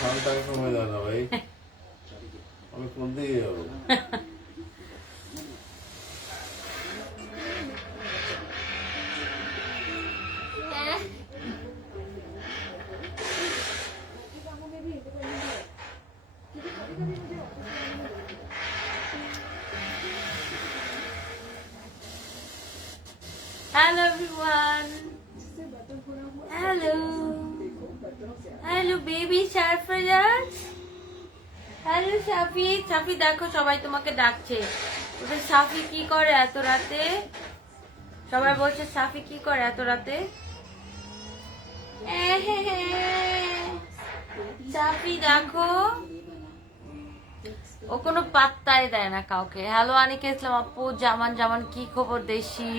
সন্তান সময় দেয় না ভাই, আমি কোন দিকে যাবো? Hello everyone. Hello. Hello baby Sarfaraz. Hello Safi. Safi দেখো সবাই তোমাকে ডাকছে। ওদের সাফি কি করে এত রাতে? সবাই বলছে সাফি কি করে এত রাতে? সাফি দেখো ও কোনো পাত্তাই দেয় না কাউকে। হ্যালো আনিকা ইসলাম আপু, জামান জামান কি খবর দেশি?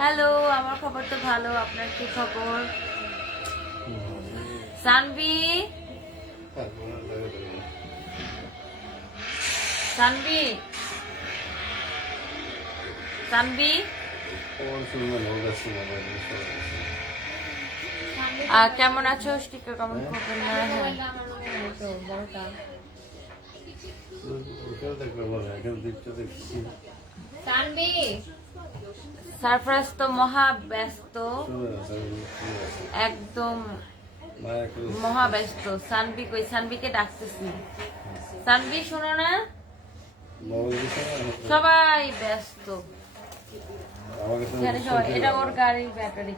হ্যালো, আমার খবর তো ভালো, আপনার কি খবর? সানভি সানভি সানভি কেমন আছো? স্টিকার কেমন খবর? না সারপ্রাইজ তো মহা ব্যস্ত, একদম মহা ব্যস্ত। সানভি কই? সানভিকে ডাকতেছি। সানভি শোনো না, সবাই ব্যস্ত। এটা ওর গাড়ির ব্যাটারি।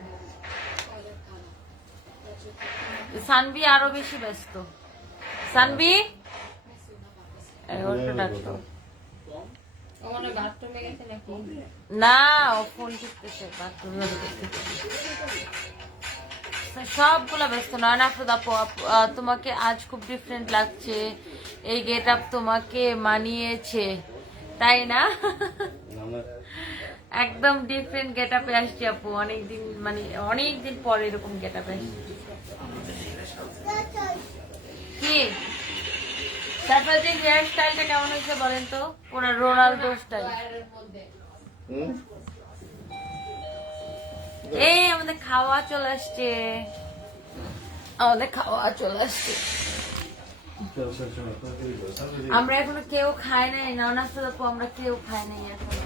সানভি আরো বেশি ব্যস্ত। সানভি না, ও ফোন টিপতেছে, বাথরুমে সবগুলা ব্যস্ত। নয়না আপু, তোমাকে আজ খুব ডিফারেন্ট লাগছে, এই গেট আপ তোমাকে মানিয়েছে তাই না? একদম ডিফারেন্ট গেট আপে আসছি আপু, অনেকদিন পরে এরকম গেট আপে আসছি। কি তারপর যে হেয়ার স্টাইলটা কেমন হয়েছে বলেন তো? পুরো রোনালদো স্টাইল। এই আমাদের খাওয়া চলে আসছে, আমরা এখনো কেউ খাই নাই। নানাস্তাপু আমরা কেউ খাই নাই এখনো,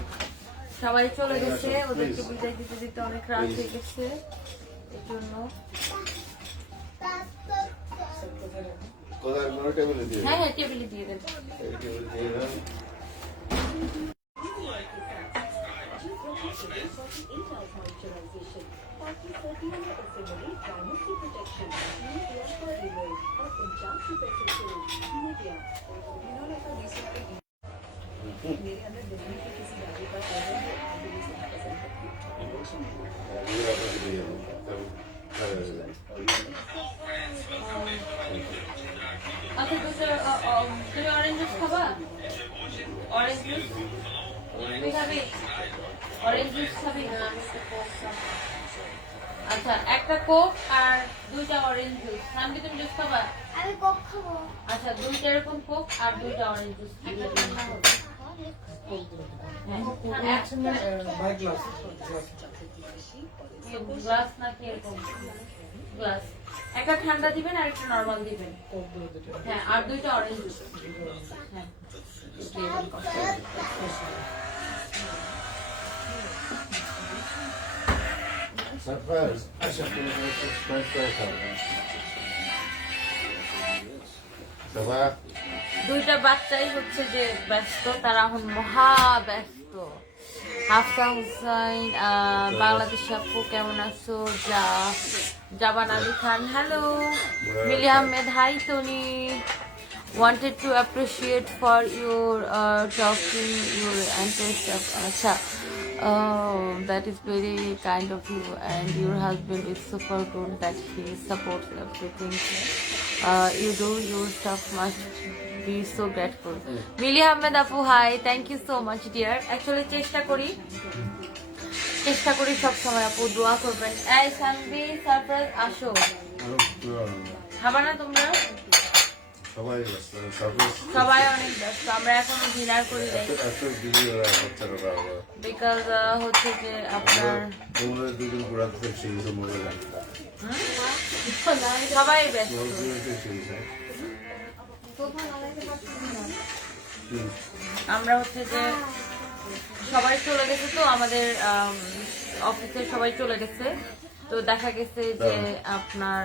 সবাই চলে গেছে। ওদেরকে বিদায় দিতে দিতে অনেক রাত হয়ে গেছে, এই জন্য। হ্যাঁ হ্যাঁ, টেবিলে দিয়ে দেন। আচ্ছা তুমি অরেঞ্জ জুস খাবা? অরেঞ্জ জুস তুমি খাবি? অরেঞ্জ জুস খাবি? আচ্ছা, একটা কোক আর 2টা অরেঞ্জ জুস। সানভি তুমি জুস খাবা? আমি কোক খাবো। আচ্ছা, 2টা এরকম কোক আর 2টা অরেঞ্জ জুস। একটা ঠান্ডা হবে। গ্লাস নাকি এরকম গ্লাস? একটা ঠান্ডা দিবেন আর একটা নরমাল দিবেন। হ্যাঁ, আর 2টা অরেঞ্জ জুস। হ্যাঁ, সারপ্রাইজ। দুইটা বাচ্চাই হচ্ছে যে ব্যস্ত, তারা এখন মহা ব্যস্ত। হাফসা হুসাইন, বাংলাদেশ আপু কেমন আছো? Jaban Ali Khan, hello. Mili Ahmed, hi Tony. Wanted to appreciate for your talking your interest of acha. Oh, that is very kind of you, and your husband is super good that he supports everything you do. Your stuff must be so grateful. Mili Ahmed Apu, hi, thank you so much dear. Actually চেষ্টা করি সব সময় আপু, দোয়া করবেন। এই Sanvi surprise আসো, খাবা না তোমরা? সবাই অনেক ব্যস্ত, আমরা এখনো ডিনার করি নাই, বিকজ হচ্ছে যে আপনার সবাই ব্যস্ত। আমরা হচ্ছে যে সবাই চলে গেছে, তো আমাদের অফিসে সবাই চলে গেছে, তো দেখা গেছে যে আপনার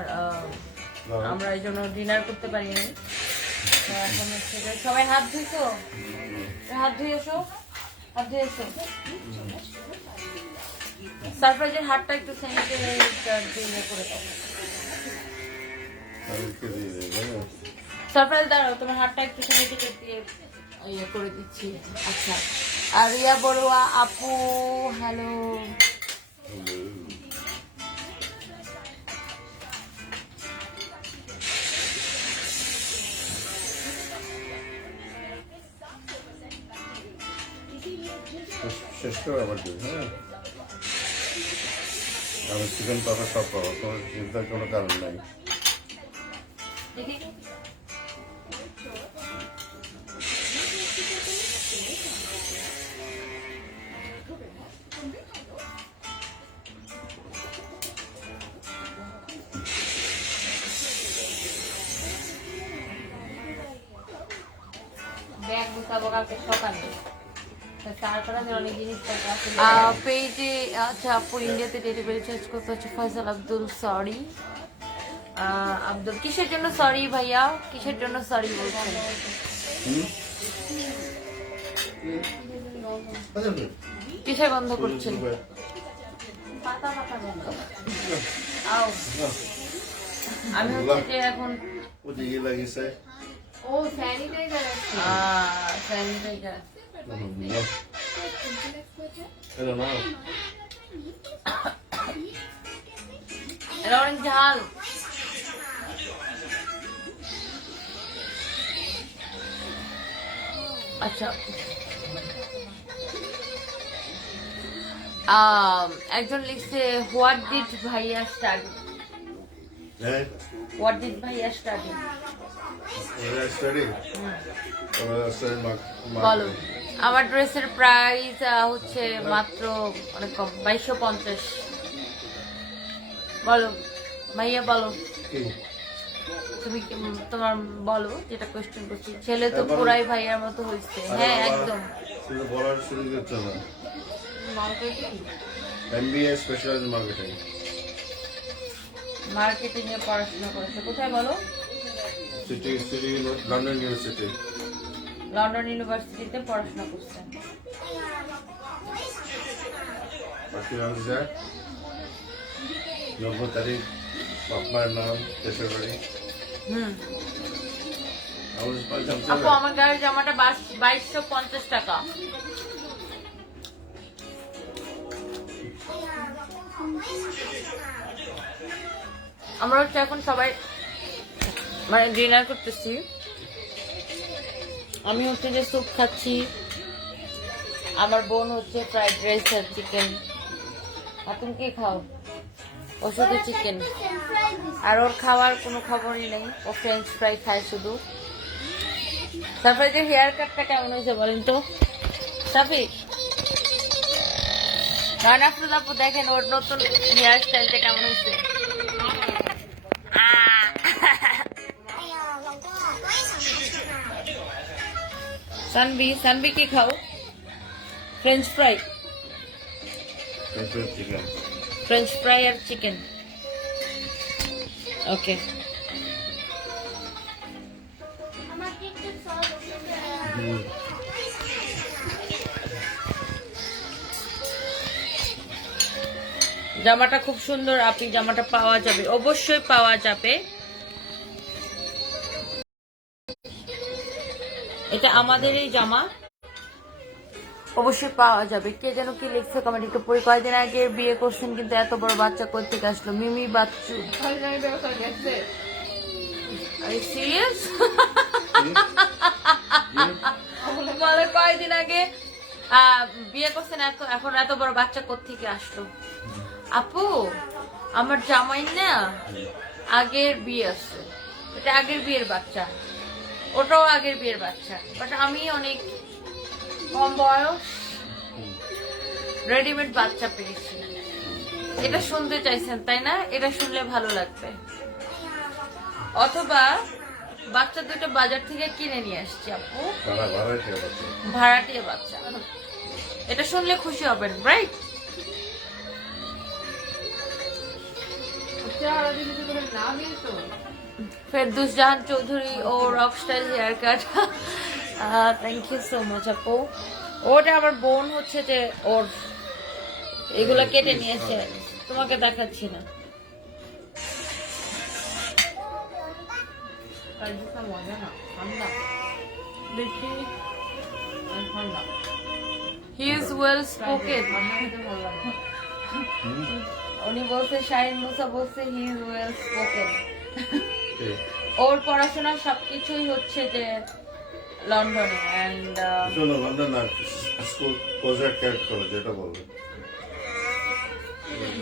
আমরা এই জন্য ডিনার করতে পারিনি। তো এখন হচ্ছে যে সবাই হাত ধুইছো, হাত ধুয়ে এসো, হাত ধুয়ে এসো। সারপ্রাইজের হাতটা একটু স্যানিটাইজার দিয়ে করে দাও। সারপ্রাইজ দাঁড়াও, তোমার হাতটা একটু স্যানিটাইজার দিয়ে ইয়ে করে দিচ্ছি। আচ্ছা, আর রিয়া বড়ুয়া আপু হ্যালো। শেষ করে আবার দিই। হ্যাঁ, আমি চিকেন পাতা সব পাবো, তোমার চিন্তার কোনো কারণ নাই। ব্যাগ গুছাবো কালকে সকালে। পেজে আচ্ছা আপু ইন্ডিয়াতে ডেলিভারি চার্জ করতে হচ্ছে ফয়সাল আব্দুল। সরি আব্দুল, কিসের জন্য সরি ভাইয়া, কিসের জন্য সরি বলছেন? কিসে বন্ধ করছেন? আও, আমি হচ্ছে যে এখন ও স্যানিটাইজার আছে, স্যানিটাইজার এটা অনেক ঝাল। আচ্ছা, একজন লিখছে হোয়াট ডিড ভাইয়া স্টাডি, হোয়াট ডিড ভাইয়া স্টাডি বলো। আমার ড্রেসের প্রাইস হচ্ছে মাত্র অনেক কম, 2250। বলো ভাইয়া বলো, তুমি তোমার বলো যেটা কোয়েশ্চেন করছি। ছেলে তো পুরাই ভাইয়ার মতো হয়েছে। হ্যাঁ একদম বলার শুরু করতে হবে। Marketing, MBA specialized marketing, marketing এ পড়াশোনা করেছে। কোথায় বলো? City London university. লন্ডন ইউনিভার্সিটিতে পড়াশোনা করছেন। বাকি মানুষ যায় 90 তারিখ, বাপমার নাম, দেশের বাড়ি। আপু আমার গায়ের জামাটা 2250 টাকা। আমরা হচ্ছে এখন সবাই মানে ডিনার করতেছি। আমি হচ্ছে যে স্যুপ খাচ্ছি, আমার বোন হচ্ছে ফ্রাইড রাইস আর চিকেন। আর তুমি কি খাও? ও শুধু চিকেন, আর ওর খাওয়ার কোনো খবরই নেই, ও ফ্রেঞ্চ ফ্রাই খায় শুধু। তারপরে যে হেয়ার কাটটা কেমন হয়েছে বলেন তো সাফি? রানা আফরোজ আপু দেখেন ওর নতুন হেয়ার স্টাইলটা কেমন হয়েছে। সানবি কি খাও? ফ্রেঞ্চ ফ্রাই, ফ্রেঞ্চ ফ্রাই আর চিকেন। ওকে, জামাটা খুব সুন্দর আপনি, জামাটা পাওয়া যাবে, অবশ্যই পাওয়া যাবে। এটা আমাদের এই জামা, অবশ্যই পাওয়া যাবে। কে যেন কি লিখছে কমেন্ট একটু পড়ি। কয়েকদিন আগে বিয়ে করছেন কিন্তু এত বড় বাচ্চা কোথা থেকে আসলো? মিমি বাচ্চু, সিরিয়াস? বলে কয়েকদিন আগে বিয়ে করছেন, এখন এত বড় বাচ্চা কোথা থেকে আসলো? আপু আমার জামাই না আগের বিয়ে আছে, এটা আগের বিয়ের বাচ্চা, ওটাও আগের বিয়ের বাচ্চা, বাট আমি অনেক কম বয়স রেডিমেড বাচ্চা পেয়েছি। এটা শুনতে চাইছেন তাই না? এটা শুনলে ভালো লাগবে। অথবা বাচ্চা দুটো বাজার থেকে কিনে নিয়ে আসছি আপু, ভাড়াটিয়া বাচ্চা। ভাড়াটিয়া বাচ্চা। এটা শুনলে খুশি হবেন, রাইট? ফেরদৌস জাহান চৌধুরী ও rock style hair cut, thank you so much আপু। ওটা আমার বোন হচ্ছে যে ওর এগুলা কেটে নিয়েছে, তোমাকে দেখাচ্ছি না। He is well spoken. উনি বলছে, শাহিন মুসা বলছে he is well spoken. ওর পড়াশোনা সবকিছুই হচ্ছে যে লন্ডনে, এন্ড শোনো, লন্ডন আর স্কুল প্রজেক্ট ক্যাট করে যেটা বলবে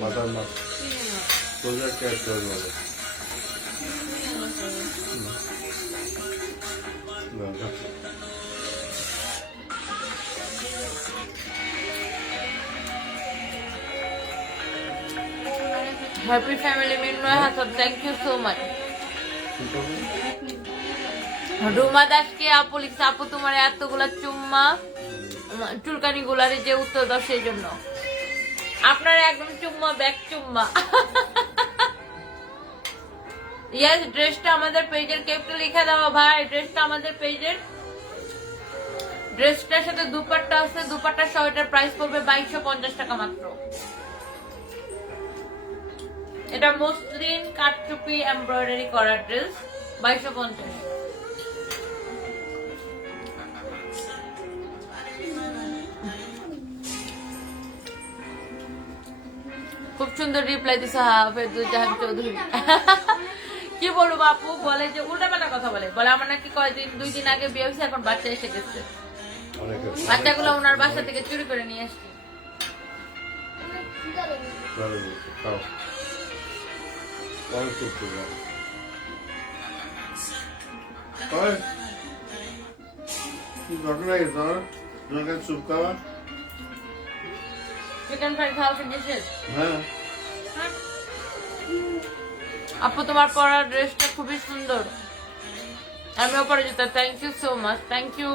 মাদার মা প্রজেক্ট ক্যাট করে বলে। Happy family Minmoy Hasan, thank you so much. Ruma দাসকে আপু লিখছে, আপু তোমার এতগুলা চুম্মা চুলকানি গুলারে যে উত্তর দাও সেই জন্য। আপনার একদম চুম্মা ব্যাক চুম্মা। ইয়েস, ড্রেসটা আমাদের পেজের, কেউ একটু লিখে দাও ভাই, ড্রেসটা আমাদের পেজের। ড্রেসটার সাথে দুপাট্টা আছে, দুপাট্টা সহ এটার প্রাইস পড়বে 2250 টাকা মাত্র। এটা মসলিন কাটচুপি এমব্রয়ডারি করা ড্রেস, 2250। খুব সুন্দর রিপ্লাই দিছে ফেরদৌস জাহান চৌধুরী। কি বলবো আপু, বলে যে উল্টাপাল্টা কথা বলে আমার নাকি কয়দিন 2 দিন আগে বিয়ে হয়েছে, এখন বাচ্চা এসে গেছে। বাচ্চাগুলো ওনার বাসা থেকে চুরি করে নিয়ে আসছে। চিকেন ফ্রাই খাওয়া ফিনিশেড। আপু তোমার পরা ড্রেসটা খুবই সুন্দর, আমিও পরে যেতে। Thank you so much, thank you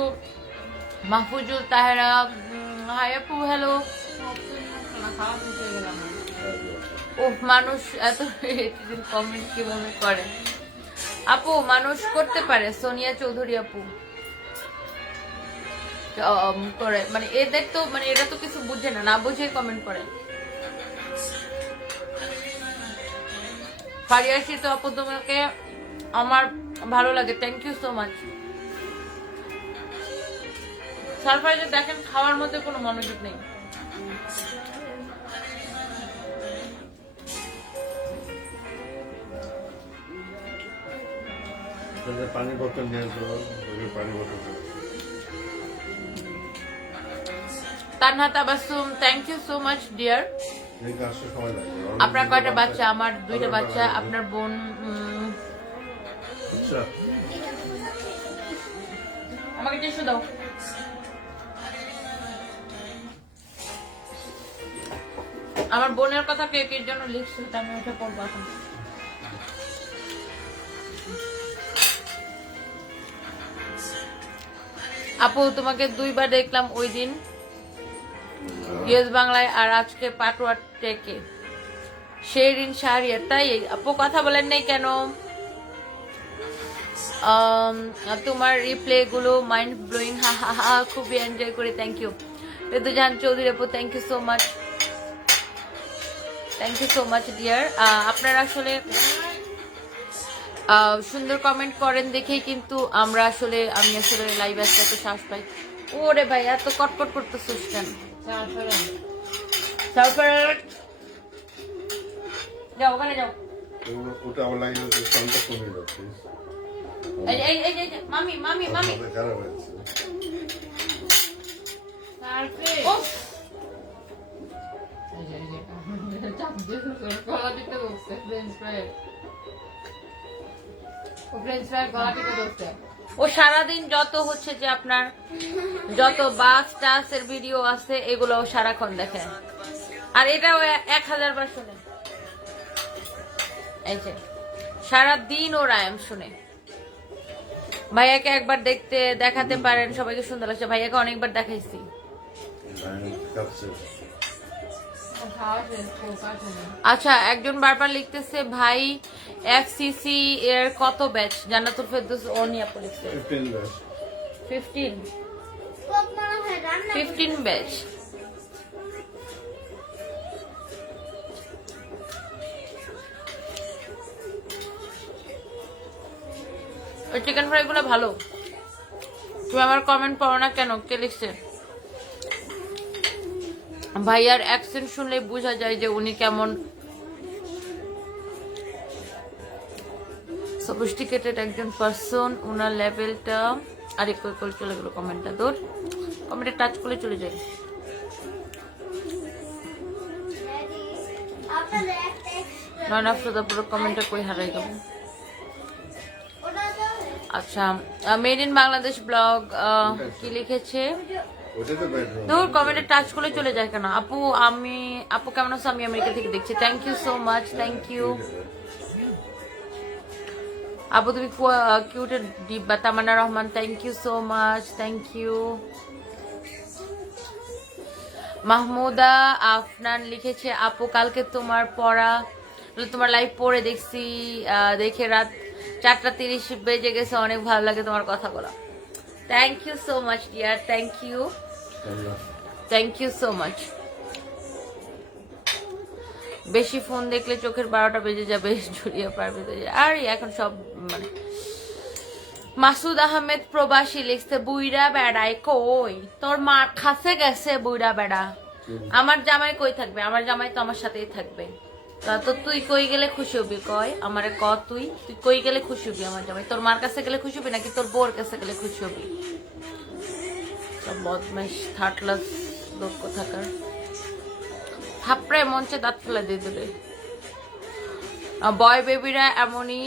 Mahfuzul Tahera. Hi আপু, হ্যালো। ও মানুষ এত কমেন্ট কিভাবে করে আপু? মানুষ করতে পারে। সোনিয়া চৌধুরী আপু করে, মানে এদের তো মানে এরা তো কিছু বুঝে না, না বুঝে কমেন্ট করে। ফারিয়াসি তো আপু তোমাকে আমার ভালো লাগে, থ্যাংক ইউ সো মাচ। সারপ্রাইজে দেখেন খাওয়ার মধ্যে কোনো মনোযোগ নেই। পানি বোতল নিয়ে আসবো, পানি বোতল। Tanha Tabassum, thank you so much dear. আপনার কয়টা বাচ্চা? আমার 2টা বাচ্চা। আপনার বোন আমাকে টিস্যু দাও। আমার বোনের কথা কে এর জন্য লিখছে, আমি ওটা পড়বো এখন। আপু তোমাকে 2বার দেখলাম, ওই দিন ইয়েস বাংলায় আর আজকে পাটুয়া টেকে। শেরিন শাহরিয়ার, তাই আপু কথা বলেন নাই কেন? তোমার রিপ্লে গুলো মাইন্ড ব্লোয়িং, হা হা হা, খুবই এনজয় করি। থ্যাংক ইউ ফেরদৌস জাহান চৌধুরী আপু, thank you so much, thank you so much dear. আপনারা আসলে সুন্দর কমেন্ট করেন দেখেই কিন্তু আমি আসলে লাইভ আসতে এত সাহস পাই। ওরে ভাই এত কটকট করতেছিস কেন? যাও ওখানে যাও। ওটা আমার লাইন সাউন্ডটা কমে যাচ্ছে। এই মামি মামি মামি খারাপ হয়েছে। ও সারাদিন যত হচ্ছে যে আপনার যত বাস টাসের ভিডিও আছে এগুলো ও সারাক্ষণ দেখে, আর এটাও 1000 বার শুনে। এই যে সারাদিন ও রায়াম শুনে। ভাইয়াকে একবার দেখাতে পারেন, সবাইকে সুন্দর লাগছে। ভাইয়াকে অনেকবার দেখাইছি। আচ্ছা, একজন বারবার লিখতেছে ভাই FCC এর কত ব্যাচ? জান্নাতুল ফেরদৌস অনি আপু লিখছে 15 ব্যাচ। ওই চিকেন ফ্রাই গুলো ভালো। তুমি আমার কমেন্ট পড়ো না কেন? কে লিখছে? ভাইয়ার অ্যাকসেন্ট শুনলে বোঝা যায় যে উনি কেমন সফিস্টিকেটেড একজন পারসন। উনার লেভেলটা আরে কই কই চলে গেল কমেন্টটা, দূর কমেন্টে টাচ করলে চলে যায়। নয়ন আফরোজা পুরো কমেন্টটা কই হারাই গেল। আচ্ছা, মেড ইন বাংলাদেশ ব্লগ কি লিখেছে? দূর কমেন্টে টাচ করলে চলে যায় কেন? আপু কেমন আছো? আমি আমেরিকা থেকে দেখছি। Thank you so much, thank you আপু, তুমি কিউটের ডিব্বা। Tamanna Rahman, thank you so much, thank you. Mahmuda Afnan লিখেছে আপু কালকে তোমার লাইভ পড়ে দেখছি, দেখে রাত 4:30 বেজে গেছে। অনেক ভালো লাগে তোমার কথা বলা। Thank you so much dear, thank you, thank you so much. বেশি ফোন দেখলে চোখের 12টা বেজে যাবে, জড়িয়ে পারবে তো। আর এখন সব মানে মাসুদ আহমেদ প্রবাসী লিখছে বুইড়া বেড়ায় কই? তোর মা খাসে গেছে বুইড়া বেড়া। আমার জামাই কই থাকবে? আমার জামাই তো আমার সাথেই থাকবে। তো তুই কই গেলে খুশি হবি? কয় আমারে ক, তুই কই গেলে খুশি হবি? আমার জামাই তোর মার কাছে গেলে খুশি হবি নাকি তোর বোর কাছে গেলে খুশি হবি? সব বদমাইশ থার্ড ক্লাস লোক কোথাকার। থাপড়ায় মঞ্চে দাঁত ফেলে দিয়ে দিলে। বয় বেবিরা এমনই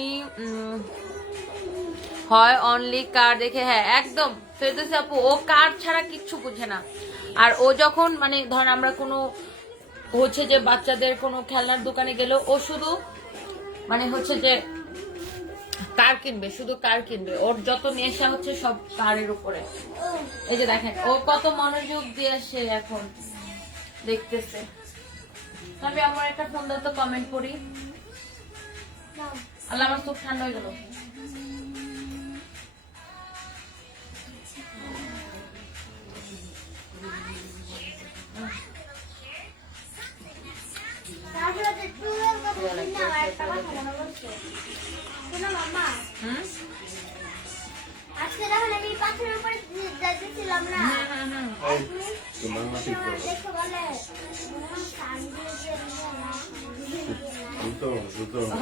হয়, অনলি কার দেখে। হ্যাঁ একদম ফেরদৌসী আপু, ও কার ছাড়া কিচ্ছু বুঝে না। আর ও যখন মানে ধর আমরা কোনো হচ্ছে যে বাচ্চাদের কোনো খেলনার দোকানে গেলেও ও শুধু মানে হচ্ছে যে কার কিনবে, শুধু কার কিনবে। ওর যত নেশা হচ্ছে সব কারের উপরে। এই যে দেখেন ও কত মনোযোগ দিয়ে সে এখন দেখতেছে। তবে আমার একটা ফোন দাও তো, কমেন্ট পড়ি। আল্লাহ, আমার চোখ ঠান্ডা হয়ে গেল। আজকে যখন আমি পাথরের উপরে যাচ্ছিলাম না, দেখো বলে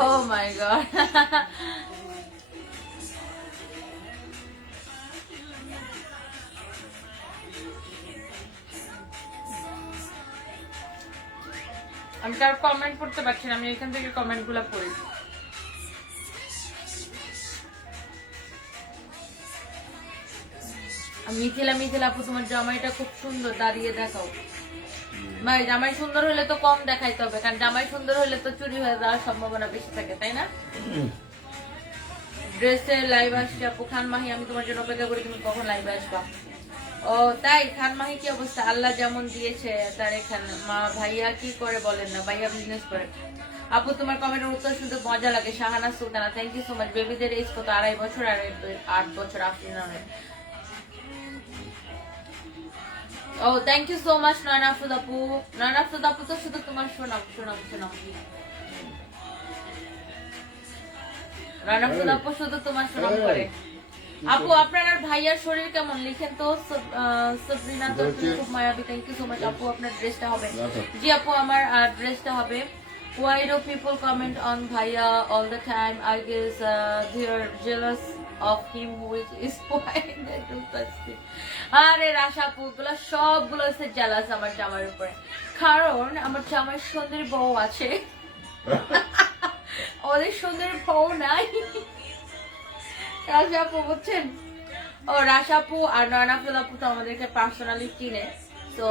Oh my god. আমি কার কমেন্ট পড়তে পারছি না, আমি এখান থেকে কমেন্ট গুলা পড়ি। মিথিলা আপু তোমার জামাইটা খুব সুন্দর, দাঁড়িয়ে দেখাও। ভাই জামাই সুন্দর হলে তো কম দেখাইতে হবে, কারণ জামাই সুন্দর হলে তো চুরি হয়ে যাওয়ার সম্ভাবনা বেশি থাকে, তাই না? ড্রেসে লাইভ আসছে আপু। খান মাহি, আমি তোমার জন্য অপেক্ষা করি, তুমি কখন লাইভে আসবা? ও তাই, খান মাহি কি অবস্থা? আল্লাহ যেমন দিয়েছে তার এখানে। মা ভাইয়া কি করে বলেন না? ভাইয়া বিজনেস করে। আপু তোমার কমেন্টের উত্তর শুনতে মজা লাগে। Shahana Sultana, thank you so much. বেবিদের এজ কত? 2.5 বছর আর 8 বছর। আফরিনের ও thank you so much Naina Afroz আপু। নয়না আফরোজ আপু তো শুধু তোমার শোনাও। নয়না আফরোজ আপু শুধু তোমার শোনাও করে। আপু আপনার আর ভাইয়ার শরীর কেমন লিখেন তো। সাবরিনা তো খুব মায়াবী, থ্যাংক ইউ সো মাচ আপু। আপনার ড্রেসটা হবে? জি আপু, আমার ড্রেসটা হবে। Why do people comment on Bhaiya all the time? I guess they are jealous of him, which is why they do such things. আরে রাশাপু গুলো সবগুলো হচ্ছে জেলাস আমার জামাইয়ের উপরে, কারণ আমার জামাই সুন্দরী বউ আছে, ওদের সুন্দরী বউ নাই। রাশাপু বুঝছেন? ও রাশাপু আর নয়নাফুল আপু তো আমাদেরকে পার্সোনালি চিনে, তো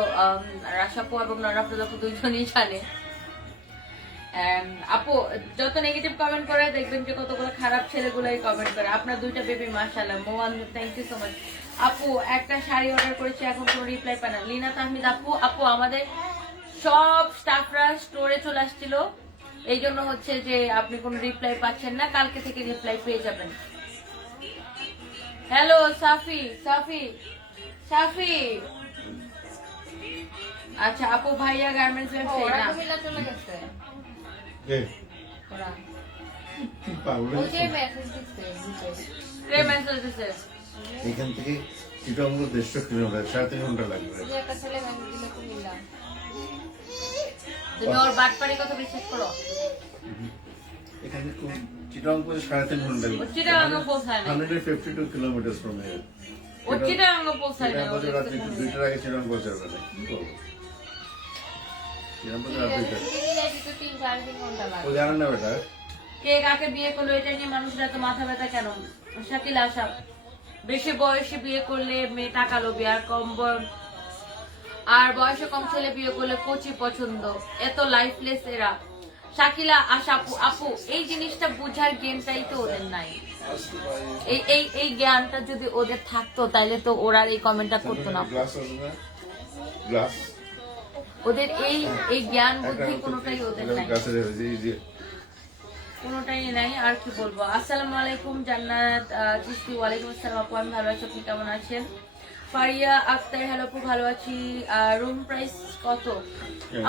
রাশাপু এবং নয়নাফুল আপু দুইজনই জানে। আপু যত নেগেটিভ কমেন্ট করে দেখবেন যে কতগুলো খারাপ ছেলেগুলাই কমেন্ট করে। আপনার দুইটা বেবি মাশাআল্লাহ, মোয়ান থ্যাংক ইউ সো মাচ। আপু একটা শাড়ি অর্ডার করেছি, এখন কোনো রিপ্লাই পাই না। লিনা তাহমিদ আপু আমাদের সব স্টাফরা স্টোরে চলে আসছিল, এই জন্য হচ্ছে যে আপনি কোনো রিপ্লাই পাচ্ছেন না, কালকে থেকে রিপ্লাই পেয়ে যাবেন। হ্যালো সাফি সাফি সাফি। আচ্ছা আপু ভাইয়া গার্মেন্টস ব্যবসায়ী না, চলে গেছে ওরা। পাগল কে মেসেজ দিছে? এখান থেকে চিটাং 150 কিলোমিটার, 3.5 ঘন্টা লাগবে। একটা ছেলে মেসেজ দিলে তো নিলাম। তুমি ওর বাটপাড়ি কথা বিশ্বাস করো? এখানে চিটাং থেকে 3.5 ঘন্টা লাগবে। চিটাগাং পৌঁছায় না, 152 কিলোমিটার ফ্রম হিয়ার। ও চিটাগাং পৌঁছায় না। রাত্রি 2টার আগে চিটাং পৌঁছাবে না, কি করবো? চিটাং পৌঁছে রাত 2টা। 3-4 ঘন্টা লাগে। ও জানেন না বেটা, কে কাকে বিয়ে করলো এটা নিয়ে মানুষরা তো মাথা ব্যথা কেন? শাকিল আশা, বেশি বয়সে বিয়ে করলে মেয়ে টাকা লোভী, আর বয়সে কম ছেলে বিয়ে করলে কোচি পছন্দ, এত লাইফলেস এরা। শাকিলা আশা আপু এই জিনিসটা বুঝার জ্ঞানটাই তো ওদের নাই। এই জ্ঞানটা যদি ওদের থাকতো তাইলে তো ওরা এই কমেন্টটা করতো না। গ্লাস আছে না? গ্লাস ওদের এই জ্ঞান বুদ্ধি কোনোটাই ওদের নাই, গ্লাসের এই যে কোনোটাই নাই। আর কি বলবো। আসসালামু আলাইকুম জান্নাত চিস্তি। ওয়ালাইকুম আসসালাম আপু, আমি ভালো আছি, আপনি কেমন আছেন? ফারিয়া আক্তার হ্যালো আপু, ভালো আছি। রুম প্রাইস কত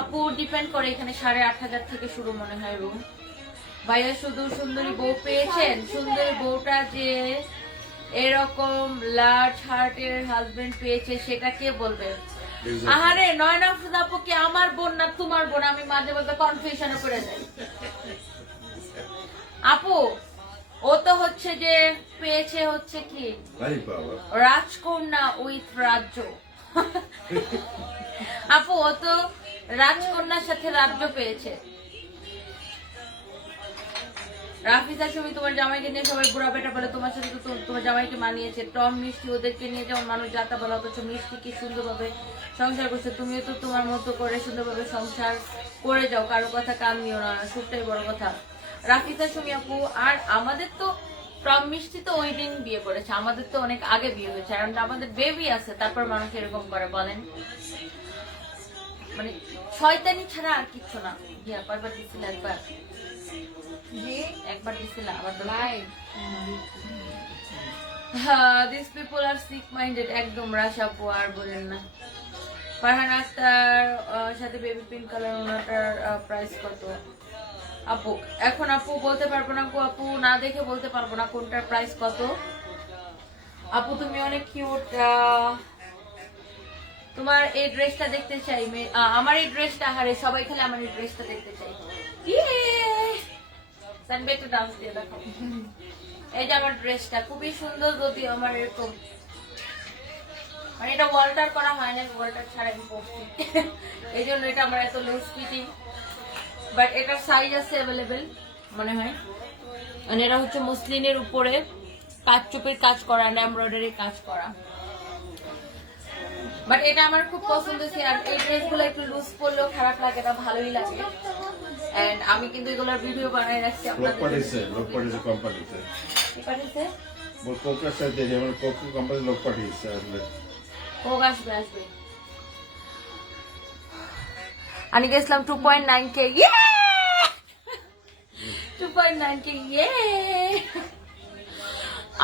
আপু? ডিপেন্ড করে, এখানে 8,500 থেকে শুরু মনে হয় রুম। ভাইয়া শুধু সুন্দরী বউ পেয়েছেন? সুন্দরী বউটা যে এরকম লার্জ হার্টের হাজবেন্ড পেয়েছে সেটা কে বলবে? আহারে নয়না আফরোজা আপু কি আমার বোন না তোমার বোন? আমি মাঝে মাঝে কনফিউশনে পড়ে যাই। আপু ও তো হচ্ছে যে পেয়েছে হচ্ছে কি রাজকন্যা উইথ রাজ্য। আপু ও তো রাজকন্যার সাথে রাজ্য পেয়েছে। রাফিজা সুমি তোমার জামাইকে নিয়ে সবাই বুড়া বেটা বলে, তোমার সাথে তো তোমার জামাইকে মানিয়েছে। টম মিষ্টি ওদেরকে নিয়ে যেমন মানুষ যাতা বলা, অথচ মিষ্টি কি সুন্দরভাবে সংসার করছে। তুমিও তো তোমার মতো করে সুন্দরভাবে সংসার করে যাও, কারো কথা কান নিও না, সুখটাই বড় কথা। রাফিজা সুমি আপু আর আমাদের তো টম মিষ্টি তো ওই দিন বিয়ে করেছে, আমাদের তো অনেক আগে বিয়ে হয়েছে, কারণ আমাদের বেবি আছে, তারপর মানুষ এরকম করে বলেন। মানে শয়তানি ছাড়া আর কিচ্ছু না। ইয়া কয়বার দিছিল? একবার দিছিল, আবার লাই। This people are sick minded, একদম রাশ আপু আর বলেন না। ফারহান আক্তার সাথে বেবি পিঙ্ক কালার ওনাটার প্রাইস কত আপু? এখন আপু বলতে পারবো না আপু, না দেখে বলতে পারবো না কোনটার প্রাইস কত। আপু তুমি অনেক কিউট, তোমার এই ড্রেসটা দেখতে চাই। আমার এই ড্রেসটা, হারে সবাই খালি আমার এই ড্রেসটা দেখতে চাই। ডান্স দিয়ে দেখো। এই যে আমার ড্রেসটা খুবই সুন্দর, যদিও আমার এরকম মানে এটা ওয়াল্টার করা হয় না, ওয়াল্টার ছাড়া আমি পরছি, এই জন্য এটা আমার এত লুজ ফিটিং। বাট এটার সাইজ আছে অ্যাভেলেবেল মনে হয়। মানে এটা হচ্ছে মসলিনের উপরে কাচচুপির কাজ করা, এমব্রয়ডারি কাজ করা। বাট এটা আমার খুব পছন্দ হয়েছে। আর এই ড্রেসগুলো একটু লুজ পরলেও খারাপ লাগে না, ভালোই লাগে। এন্ড আমি কিন্তু এগুলোর ভিডিও বানাই রাখছি আপনাদের। লোক পাঠিয়েছে কোম্পানিতে। কি পাঠিয়েছে? বল কোকার সাথে যেমন কোকা কোম্পানি লোক পাঠিয়েছে, আসলে ও আসবে। আনিকা ইসলাম 2.9k, 2.9k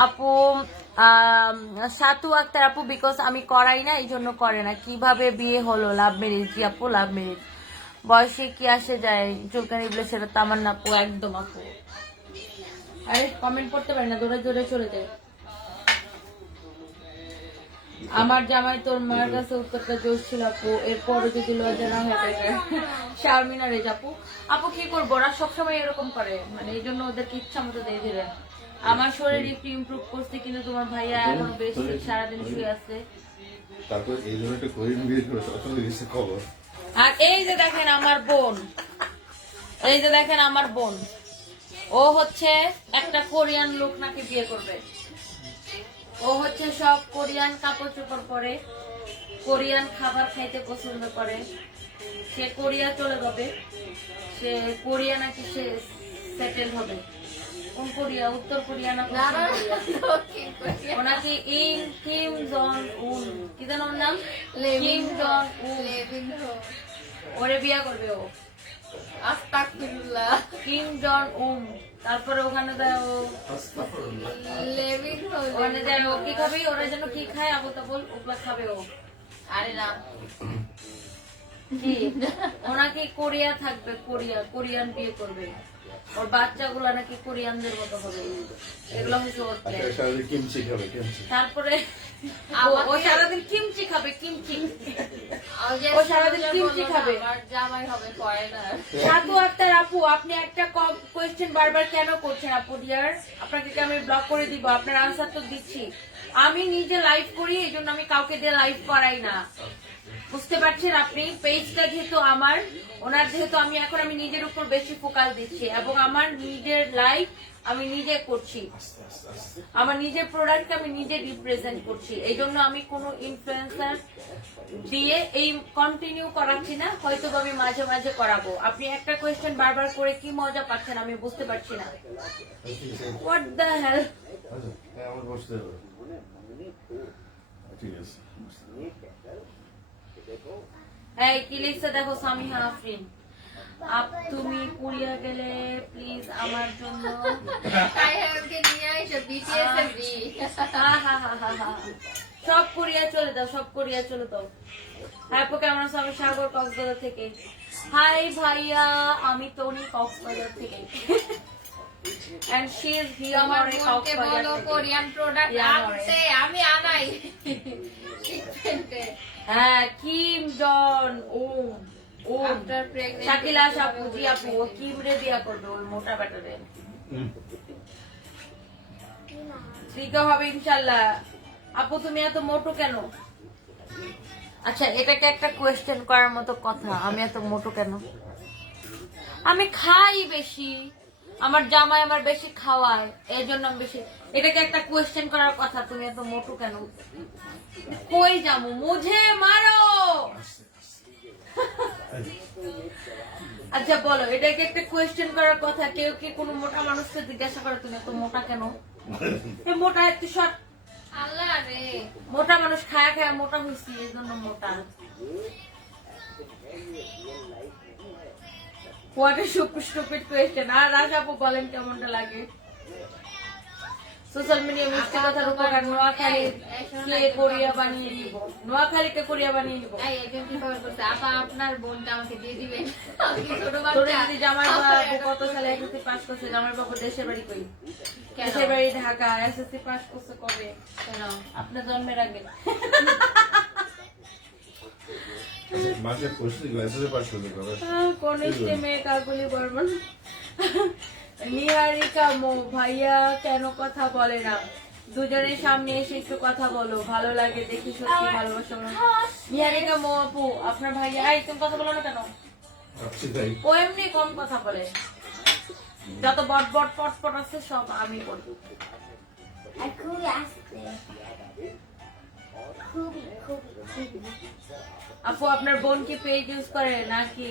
আপু। সাতু আক্তার আপু বিকজ আমি করাই না এই জন্য করে না। কিভাবে বিয়ে হলো? লাভ ম্যারেজ? জি আপু লাভ ম্যারেজ। বয়সে কি আসে যায়? চুলকানি বলে সেটা তামান্না আপু, একদম আপু। আরে কমেন্ট করতে পারি না, দৌড়ে দৌড়ে চলে যায়। আমার জামাই তোর মার কাছে উত্তরটা জোশ ছিল আপু, এরপরও যদি লজ্জা না হয়ে যায়। শারমিনা রেজ আপু কি করবো, ওরা সবসময় এরকম করে, মানে এই জন্য ওদেরকে ইচ্ছা মতো দিয়ে দিলেন। আমার শরীর একটু ইমপ্রুভ করছে, কিন্তু তোমার ভাইয়া এখনো বেশি সারাদিন শুয়ে আছে। তারপর এই জন্য একটা কোরিয়ান বিয়ে করেছে, অত বেশি খবর। আর এই যে দেখেন আমার বোন, এই যে দেখেন আমার বোন, ও হচ্ছে একটা কোরিয়ান লোক নাকি বিয়ে করবে। ও হচ্ছে সব কোরিয়ান কাপড় চোপড় পরে, কোরিয়ান খাবার খাইতে পছন্দ করে, সে কোরিয়া চলে যাবে, সে কোরিয়া নাকি সে সেটেল হবে। কোন কোরিয়া? উত্তর কোরিয়া না না, দক্ষিণ না, কোরিয়া? দক্ষিণ কোরিয়া। ওনাকে কিম জং উন, কি যেন ওর নাম? কিম লেভিনহো। জং উন, লেভিনহো। ওরে বিয়া করবে ও। আস্তাগফিরুল্লাহ। কিম জং উন, তারপরে ওখানে দেয় ও, লেভিনহো। ওখানে দেয় ও কি খাবে, ওরা যেন কি খায় আবু তাবল ওগুলা খাবে ও। আরে না, কি ওনাকে কোরিয়া থাকবে, কোরিয়ান বিয়ে করবে, ওর বাচ্চাগুলো নাকি কোরিয়ানদের মতো হবে। এগুলো হচ্ছে ওর আচ্ছা plan। সারাদিন কিমচি খাবে কিমচি। তারপরে ও সারাদিন কিমচি খাবে, কিমচি। ও সারাদিন কিমচি খাবে। আমার জামাই হবে ফরেনার। সাধু আক্তার আপু, আপনি একটা কোয়েশ্চেন বারবার কেন করছেন আপু ডিয়ার? আপনাকে কি আমি ব্লক করে দিব? আপনার আনসার তো দিচ্ছি। আমি নিজে লাইভ করি, এই জন্য আমি কাউকে দিয়ে লাইভ করাই না। বুঝতে পারছেন আপনি? পেজটা যেহেতু আমার, ওনার যেহেতু আমি নিজের উপর বেশি ফোকাস দিচ্ছি এবং আমার নিজের লাইভ আমি নিজে করছি, আমার নিজের প্রোডাক্টকে আমি নিজে রিপ্রেজেন্ট করছি। এই জন্য আমি কোনো ইনফ্লুয়েন্সার দিয়ে এই কন্টিনিউ করাচ্ছি না, হয়তো আমি মাঝে মাঝে করাবো। আপনি একটা কোয়েশ্চেন বারবার করে কি মজা পাচ্ছেন আমি বুঝতে পারছি না। What the hell? আচ্ছা হ্যাঁ আমার বসতে হবে। ঠিক আছে। এই কি লিখছে দেখো, সামিহা আফরিন, তুমি কোরিয়া গেলে প্লিজ আমার জন্য তাইহানকে নিয়ে আইসো, BTS এর বি। সব কোরিয়া চলে দাও, সব কোরিয়া চলে দাও। হ্যাঁ আপু কেমন আছো? আমি সাগর কক্সবাজার থেকে। হাই ভাইয়া, আমি টনি কক্সবাজার থেকে। And she is here আমার for a বোনকে বলো কক্সবাজার থেকে। কোরিয়ান প্রোডাক্ট Yeah, আনতে, আমি আনাই শিখতে। হ্যাঁ কিম জন উন উন After pregnancy শাকিলা আপু, জি আপু, ও কিম রে দিয়া করবে, ওই মোটা ব্যাটারে ঠিক হবে ইনশাল্লাহ। আপু তুমি এত মোটো কেন? আচ্ছা এটাকে একটা কোয়েশ্চেন করার মতো কথা, আমি এত মোটো কেন? আমি খাই বেশি, আমার জামাই আমার বেশি খাওয়ায়, এই জন্য আমি বেশি। এটাকে একটা কোয়েশ্চেন করার কথা, তুমি এত মোটো কেন? কই যাবো? মুঝে মারো। আচ্ছা বলো, এটাকে একটা কোয়েশ্চেন করার কথা। কেউ কি কোনো মোটা মানুষকে জিজ্ঞাসা করে তুমি এত মোটা কেন? এই মোটা একটু শর্ট, আল্লাহ রে, মোটা মানুষ খায়া খায়া মোটা হয়েছি, এই জন্য মোটা। What a stupid question. আর রাজ আপু বলেন কেমনটা লাগে? সোশ্যাল মিডিয়া মিষ্টি কথার উপকার। নোয়াখালীকে কোরিয়া বানিয়ে দিব, নোয়াখালীকে কোরিয়া বানিয়ে দিব। এই একজন কি খবর করছে? আপা আপনার বোনটা আমাকে দিয়ে দিবেন, আমি কি ছোট তোরে বাচ্চা? যদি জামাই বাবু কত সালে এসএসসি পাস করছে? জামাই বাবু দেশের বাড়ি কই? দেশের বাড়ি ঢাকা। এসএসসি পাস করছে কবে? কেন? আপনার জন্মের আগে। মাঝে পড়ছি গ্লাসে পাস করতে হবে। কনিষ্ঠে মেয়ে কাকুলি বর্মন। নিহারিকা মো, ভাইয়া কেন কথা বলে না? দুজনের সামনে এসে একটু কথা বলো, ভালো লাগে দেখি, সত্যি ভালোবাসা। নিহারিকা মো আপু, আপনার ভাইয়া, এই তুমি কথা বলো না কেন? আচ্ছা তাই ও এমনি কম কথা বলে, যত বট বট পট পট আছে সব আমি করি। আর খুবই আসতে, খুবই খুবই খুবই। আপু আপনার বোন কি পেজ ইউজ করে নাকি?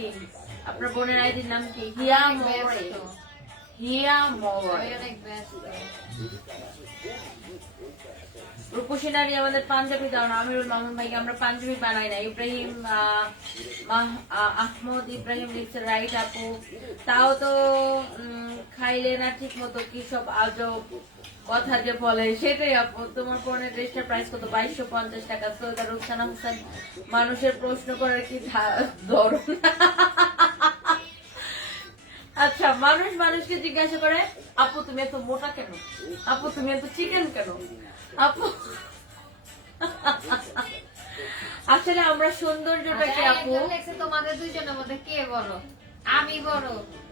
আপনার বোনের আইডির নাম কি? হিয়া মোরে। হিয়া মোরে। অনেক ব্যস্ত। রূপসী নারী আমাদের পাঞ্জাবি দাও না। আমিরুল মামুন ভাইকে আমরা পাঞ্জাবি বানাই না। ইব্রাহিম আহমদ ইব্রাহিম লিখছে রাইট আপু, তাও তো খাইলে না ঠিক মতো, কি সব আজব কথা যে বলে। সেটাই আপু, তোমার বোনের ড্রেসটার প্রাইস কত? 2250 টাকা। সৈয়দা রুকসানা হোসেন, মানুষের প্রশ্ন করার কি ধরন? আচ্ছা মানুষ মানুষকে জিজ্ঞাসা করে আপু তুমি এত মোটা কেন? আপু তুমি এত চিকেন কেন? আপু আসলে আমরা সৌন্দর্যটাকে আপু, তোমাদের দুইজনের মধ্যে কে বড়? আমি বড়।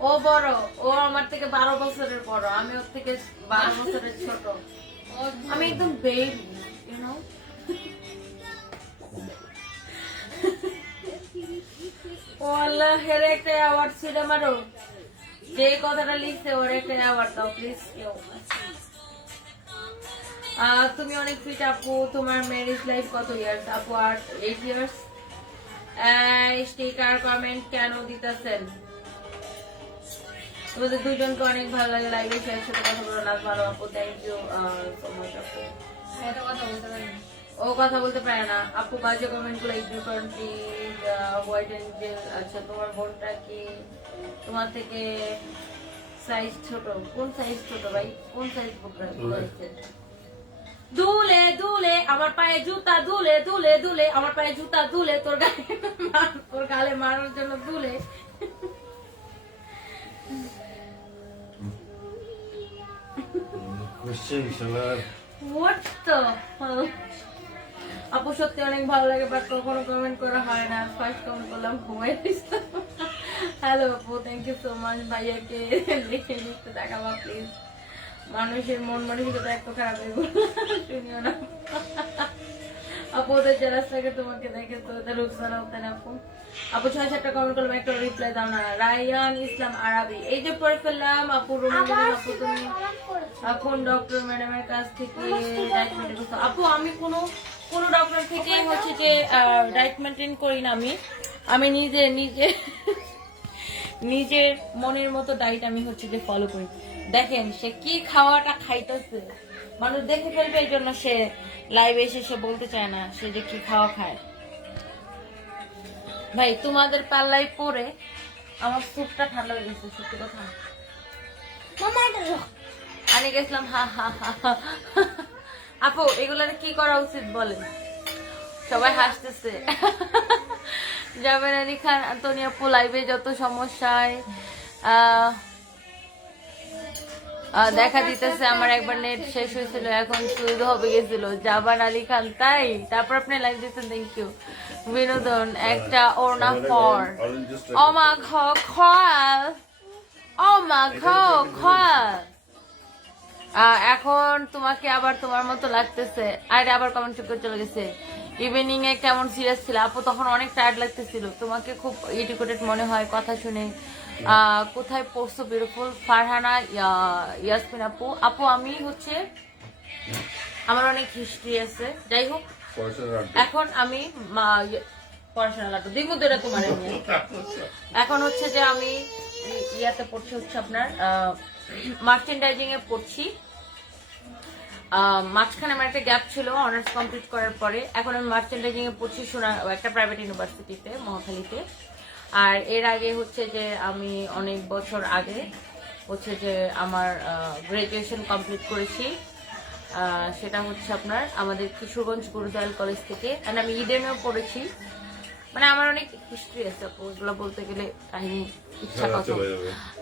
ও বড়, ও আমার থেকে 12 বছরের বড়, আমি ওর থেকে 12 বছরের ছোট। আমি একদম বেবি, ইউ নো। ও আল্লাহ, হেরে একটা অ্যাওয়ার্ড ছিল আমারও। যে কথাটা লিখছে ওর একটা অ্যাওয়ার্ড দাও প্লিজ কেউ। তুমি অনেক ফিট আপু, তোমার ম্যারেজ লাইফ কত ইয়ার্স? আপু আর 8 ইয়ার্স। স্টিকার কমেন্ট কেন দিতেছেন? তোমাদের দুজনকে অনেক ভালো লাগে, লাইভে শেয়ার সাথে কথা বলো, নাচ ভালো আপু, থ্যাংক ইউ সো মাচ আপু। ও কথা বলতে পারে না আপু, বাজে কমেন্ট গুলো ইগনোর করেন প্লিজ। হোয়াইট এঞ্জেল, আচ্ছা তোমার বোনটা কি তোমার থেকে সাইজ ছোট? কোন সাইজ ছোট ভাই, কোন সাইজ বলছে? দুলে দুলে আমার পায়ে জুতা, দুলে দুলে দুলে আমার পায়ে জুতা, দুলে তোর গালে তোর গালে মারার জন্য দুলে। What the hell? আপু সত্যি অনেক ভালো লাগে, বাট কখনো কমেন্ট করা হয় না। ফার্স্ট কমেন্ট করলাম হ্যালো আপু, থ্যাংক ইউ সো মাচ। ভাইয়াকে লিখে লিখতে দেখাবা প্লিজ। মানুষের মন মানসিকতা এত খারাপ, এগুলো শুনিও না আপু। ওদের জেলাস লাগে তোমাকে দেখে, তো ওদের রুকসানা হতেন আপু। আপু 6-7টা কমেন্ট করলাম, একটা রিপ্লাই দাও না। রায়ান ইসলাম আরাবি, এই যে পড়ে ফেললাম আপু। রুমিনুল আপু, তুমি এখন ডক্টর ম্যাডামের কাছ থেকে ডায়েট মেনটেন করছো? আপু আমি কোনো ডক্টর থেকে হচ্ছে যে ডায়েট মেনটেন করি না। আমি নিজের মনের মতো ডায়েট আমি হচ্ছে যে ফলো করি। দেখেন সে কি খাওয়াটা খাইতেছে, মানুষ দেখে ফেলবে, এই জন্য সে লাইভে এসে সে বলতে চায় না সে যে কি খাওয়া খায়। ভাই তোমাদের পাল্লায় পরে আমার স্যুপটা ঠান্ডা হয়ে গেছে, সত্যি কথা। আমি গেছিলাম হা হা হা হা। আপু এগুলার কি করা উচিত বলেন? সবাই হাসতেছে। জাবের আলী খান, আন্তনি আপু লাইভে যত সমস্যায় দেখা দিতেছে। আমার একবার নেট শেষ হয়েছিল, এখন শুরু হবে গেছিল। জাবান আলী খান, তাই? তারপর আপনি লাইভ দিচ্ছেন, থ্যাংক ইউ। বিনোদন, একটা ওড়না ফর অমা খল, অমা খল। এখন তোমাকে আবার তোমার মতো লাগতেছে। আরে আবার কমেন্ট করে চলে গেছে। ইভিনিং এ কেমন সিরিয়াস ছিল আপু? তখন অনেক টায়ার্ড লাগতেছিল, তোমাকে খুব ইরিটেটেড মনে হয় কথা শুনে। কোথায় পড়ছো বিউটিফুল? ফারহানা ইয়াসমিন আপু। আপু আমি হচ্ছে আমার অনেক হিস্ট্রি আছে, যাই হোক এখন আমি পড়াশোনা লাটু দিই মধ্যে তোমার এখন হচ্ছে যে আমি ইয়াতে পড়ছি হচ্ছে আপনার মার্চেন্ডাইজিং এ পড়ছি। মাঝখানে আমার একটা গ্যাপ ছিল অনার্স কমপ্লিট করার পরে। এখন আমি মার্চেন্ডাইজিং এ পড়ছি একটা প্রাইভেট ইউনিভার্সিটিতে, মহাখালীতে। আর এর আগে হচ্ছে যে আমি অনেক বছর আগে হচ্ছে যে আমার গ্রাজুয়েশন কমপ্লিট করেছি, সেটা হচ্ছে আপনার আমাদের কিশোরগঞ্জ গুরুদয়াল কলেজ থেকে। আর আমি ইডেনেও পড়েছি। মানে আমার অনেক হিস্ট্রি আছে আপু, ওগুলো বলতে গেলে কাহিনী ইচ্ছা কত।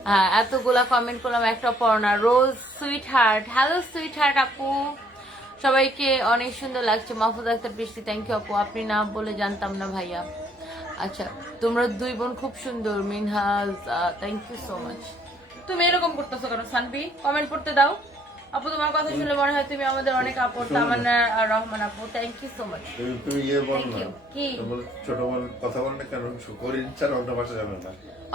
হ্যাঁ, এতগুলা কমেন্ট করলাম, একটা পড়না। Rose sweetheart, hello sweetheart আপু, সবাইকে অনেক সুন্দর লাগছে। মাহফুজ আক্তার বৃষ্টি, থ্যাংক ইউ আপু, আপনি না বলে জানতাম না ভাইয়া। আচ্ছা তোমরা দুই বোন খুব সুন্দর। Minhaj, thank you so much. তুমি এরকম করতেছো কেন সানবি? কমেন্ট করতে দাও আপু, তোমার কথা শুনলে মনে হয় তুমি আমাদের অনেক আপু। তামান্না রহমান আপু, থ্যাংক ইউ সো মাচ। তুমি ইয়ে বল না, কি ছোট বোন কথা বল না কেন? কোরিয়ান ছাড়া অন্য ভাষা জানে না।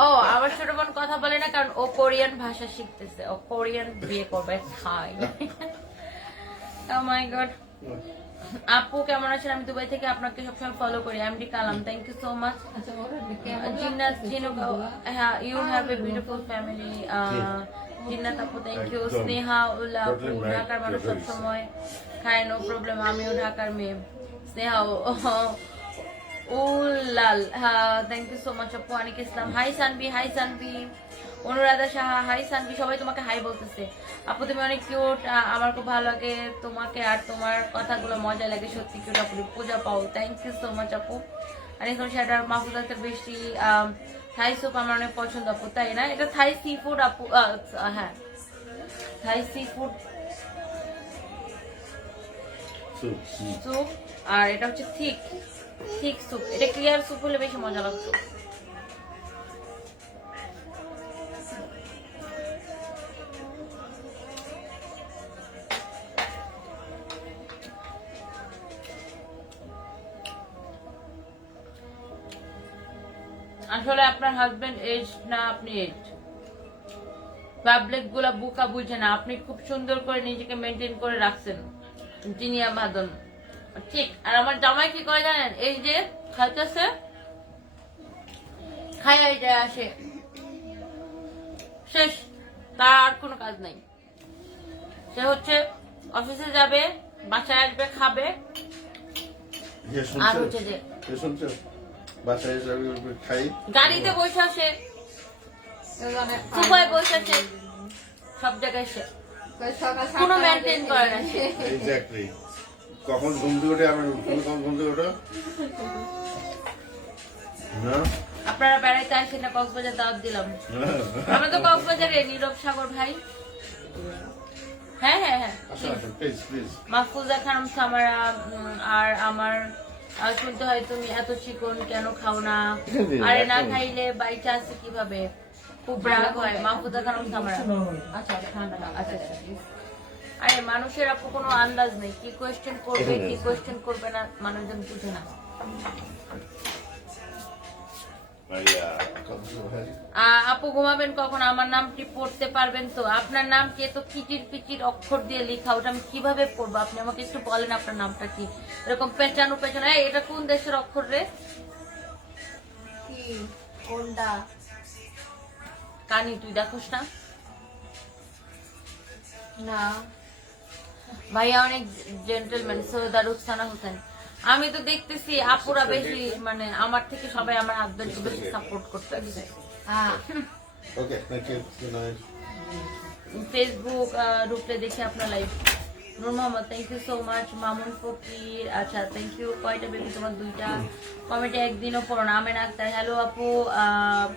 ও আমার ছোট বোন কথা বলে না কারণ ও কোরিয়ান ভাষা শিখতেছে, ও কোরিয়ান বিয়ে করবে। হাই ও মাই গড। আপু কেমন আছেন? আমি দুবাই থেকে আপনাকে সবসময় ফলো করি। MD Kalam, thank you so much. Jinnat Jinuk, হ্যাঁ, you have a beautiful family. Jinnat আপু, থ্যাংক ইউ। স্নেহা উল্লাহ আপু, ঢাকার মানুষ সবসময় খায়, নো প্রবলেম, আমিও ঢাকার মেয়ে। স্নেহা উল্লাল, হ্যাঁ, থ্যাংক ইউ সো মাচ আপু। Anik Islam, hi Sanbi, hi Sanbi. Anuradha Saha, hi Sanbi, সবাই তোমাকে হাই বলতেছে। আপু তুমি অনেক কিউট, আমার খুব ভালো লাগে তোমাকে, আর তোমার কথাগুলো মজা লাগে, সত্যি কিউট আপু। পূজা পাও, থ্যাংক ইউ সো মাচ আপু। আর এখন সেটা মাহফুজ আক্তার বৃষ্টি, থাই স্যুপ আমার অনেক পছন্দ আপু, তাই না? এটা থাই সি ফুড আপু, হ্যাঁ থাই সি ফুড স্যুপ। আর এটা হচ্ছে থিক স্যুপ। এটা ক্লিয়ার স্যুপ হলে বেশি মজা লাগতো। আসলে আপনার হাজবেন্ড এজ না আপনি এজ, পাবলিক গুলা বুকা বুঝে না। আপনি খুব সুন্দর করে নিজেকে মেনটেন করে রাখছেন, জিনিয়া বাদন ঠিক। আর আমার জামাই কি করে জানেন? এই যে খাইতেছে, খাইয়াই যায় আসে, শেষ, তার আর কোনো কাজ নাই। সে হচ্ছে অফিসে যাবে, বাসায় আসবে, খাবে, আর হচ্ছে যে শুনছো বাসায় এসে খাই, গাড়িতে বসে আসে, সুপায় বসে আসে, সব জায়গায় সে কোনো মেনটেন করে না সে। এক্স্যাক্টলি। কখন ঘুম থেকে ওঠে আমার, তুমি কখন ঘুম থেকে ওঠো না? আপনারা বেড়াইতে আসেন না, কক্সবাজার দাওয়াত দিলাম। আমরা তো কক্সবাজারে নীরব সাগর ভাই, হ্যাঁ হ্যাঁ হ্যাঁ, প্লিজ প্লিজ। মাহফুজা খানম সামারা, আর আমার শুনতে হয় তুমি এত চিকন কেন খাও না, আরে না খাইলে বাইচা আছে কিভাবে, খুব রাগ হয়। মাহফুজা খানম সামারা, আচ্ছা ঠান্ডা, আচ্ছা আচ্ছা। আরে মানুষের আপু কোনো আন্দাজ নেই, কি কোয়েশ্চেন করবে কি কোয়েশ্চেন করবে না মানুষজন বুঝে না। আপু ঘুমাবেন কখন? আমার নামটি পড়তে পারবেন তো? আপনার নাম কে তো কিচির পিচির অক্ষর দিয়ে লেখা, ওটা আমি কিভাবে পড়বো? আপনি আমাকে একটু বলেন আপনার নামটা কি? এরকম পেঁচানো পেঁচানো, এটা কোন দেশের অক্ষর রে? কি কোনটা? কানি তুই দেখোস না? না ভাইয়া অনেক জেন্টলম্যান, সৈয়দা রুকসানা হোসেন। আমি তো দেখতেছি আপুরা বেশি, মানে আমার থেকে সবাই আমার হাজবেন্ডকে বেশি সাপোর্ট করতে আসছে। Okay, thank you. Good night. Facebook রূপে দেখে আপনার live. Noor Mohammad, thank you so much. Mamun Fakir, আচ্ছা থ্যাংক ইউ। কয়টা বেবি তোমার? 2টা। কমেন্টে একদিনও পড়ো না। আমেন আক্তার, হ্যালো আপু,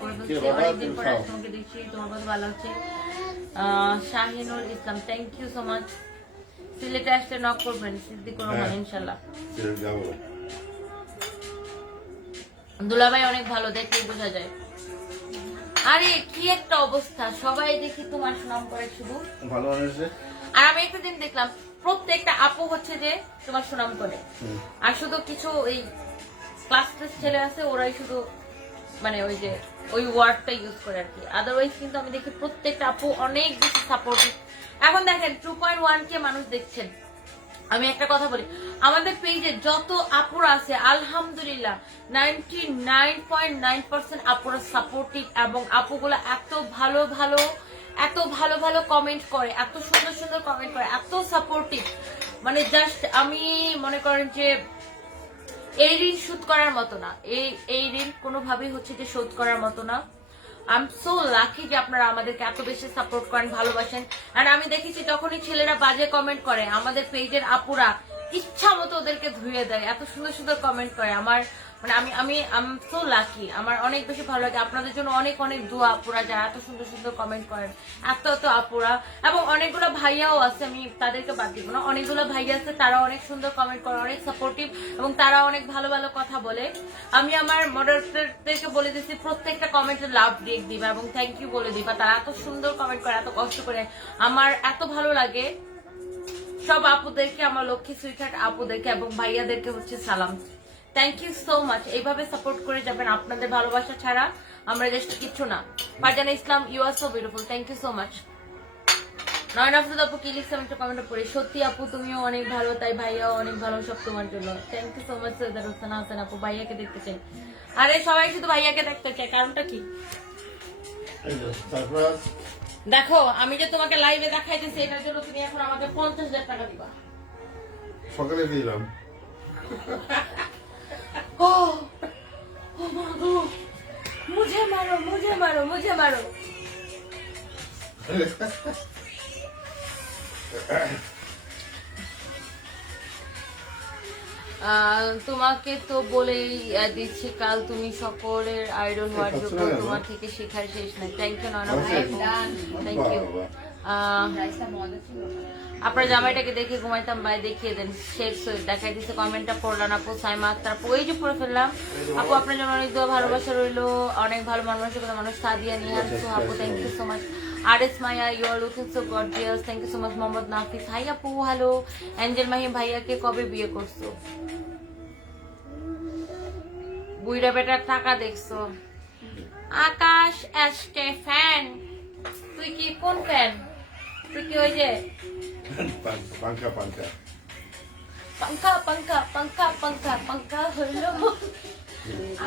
অনেকদিন পরে তোমাকে দেখছি, তোমার কথা ভালো হচ্ছে। শাহিনুল ইসলাম, থ্যাংক ইউ সো মাচ। সিলেটে আসলে নক করবেন, সিদ্দিকুর রহমান, ইনশাল্লাহ। দুলাভাই অনেক ভালো, দেখলেই বোঝা যায়। আরে কি একটা অবস্থা, সবাই দেখি তোমার সুনাম করে শুধু ভালো হয়েছে। আর আমি একটা দিন দেখলাম প্রত্যেকটা আপু হচ্ছে যে তোমার সুনাম করে, আর শুধু কিছু এই ক্লাস ছেলে আছে ওরাই শুধু মানে ওই যে ওই ওয়ার্ডটা ইউজ করে আর কি। আদারওয়াইজ কিন্তু আমি দেখি প্রত্যেকটা আপু অনেক বেশি সাপোর্টিভ। এখন দেখেন 2.1K মানুষ দেখছেন। আমি একটা কথা বলি, আমাদের পেজে যত আপুরা আছে আলহামদুলিল্লাহ 99.9% আপুরা সাপোর্টিভ, এবং আপুগুলো এত ভালো ভালো কমেন্ট করে, এত সুন্দর সুন্দর কমেন্ট করে, এত সাপোর্টিভ, মানে জাস্ট আমি মনে করেন যে এই ঋণ শোধ করার মতো না, এই ঋণ কোনোভাবেই হচ্ছে যে শোধ করার মতো না। আই এম সো লাকি যে আপনারা আমাদেরকে এত বেশি সাপোর্ট করেন, ভালোবাসেন। আর আমি দেখেছি যখনই ছেলেরা বাজে কমেন্ট করে আমাদের পেজের আপুরা ইচ্ছা মতো ওদেরকে ধুয়ে দেয়, এত সুন্দর সুন্দর কমেন্ট করে। আমার মানে আমি সো লাকি, আমার অনেক বেশি ভালো লাগে। আপনাদের জন্য অনেক অনেক দোয়া আপুরা, যারা এত সুন্দর সুন্দর কমেন্ট করেন, এত আপুরা। এবং অনেকগুলো ভাইয়াও আছে, আমি তাদেরকে বাদ দিব না, অনেকগুলো ভাইয়া আছে তারা অনেক সুন্দর কমেন্ট করে, অনেক সাপোর্টিভ, এবং তারা অনেক ভালো ভালো কথা বলে। আমি আমার মডারেটরদেরকে বলে দিচ্ছি প্রত্যেকটা কমেন্টে লাভ রেক দিবা এবং থ্যাংক ইউ বলে দিবা। তারা এত সুন্দর কমেন্ট করে, এত কষ্ট করে, আমার এত ভালো লাগে। সব আপুদেরকে, আমার লক্ষ্মী সুইটহার্ট আপুদেরকে এবং ভাইয়াদেরকে হচ্ছে সালাম, থ্যাংক ইউ সো মাচ। এইভাবে সাপোর্ট করে যাবেন, আপনাদের ভালোবাসা ছাড়া আমরা দেশ কিচ্ছু না। Farzana Islam, you are so beautiful, thank you so much. Nayan Afroz আপু কি লিখছে আমি একটা কমেন্টে পড়ি, সত্যি আপু তুমিও অনেক ভালো, তাই ভাইয়াও অনেক ভালো, সব তোমার জন্য। Thank you so much Syeda Ruksana Hossain আপু, ভাইয়াকে দেখতে চাই। আরে সবাই শুধু ভাইয়াকে দেখতে চায়, কারণটা কি? দেখো আমি যে তোমাকে লাইভে দেখাইতেছি, এটার জন্য তুমি এখন আমাকে 50,000 টাকা দিবা। সকালে দিলাম। मुझे मारो मुझे मारो मुझे मारो। তোমাকে তো বলেই দিচ্ছি কাল তুমি সকলের আইডল হওয়ার যোগ্য, তোমার থেকে শেখার শেষ নাই। থ্যাংক ইউ নয়না ভাই, থ্যাংক ইউ। আপনার জামাইটাকে দেখে ঘুমাইতাম ভাই, দেখিয়ে দেন। শেখ সৈয়দ দেখাই দিচ্ছে, কমেন্টটা পড়লাম আপু। সাইমা আক্তার আপু, এই যে পড়ে ফেললাম আপু, আপনার জন্য অনেক দোয়া ভালোবাসা রইলো, অনেক ভালো মানসিকতা মানুষ। সাদিয়া নিহান সো আপু, thank you so much. RS Maya, you are looking so gorgeous, thank you so much. Mohammad Nafis, hi আপু, হ্যালো। অ্যাঞ্জেল মাহিম, ভাইয়াকে কবে বিয়ে করছো? বুইড়া বেটার টাকা দেখছো? আকাশ এস্টে ফ্যান, তুই কি কোন ফ্যান? তুই কি ওই যে পাঙ্খা পাঙ্খা পাঙ্খা পাঙ্খা পাঙ্খা পাঙ্খা পাঙ্খা হইলো?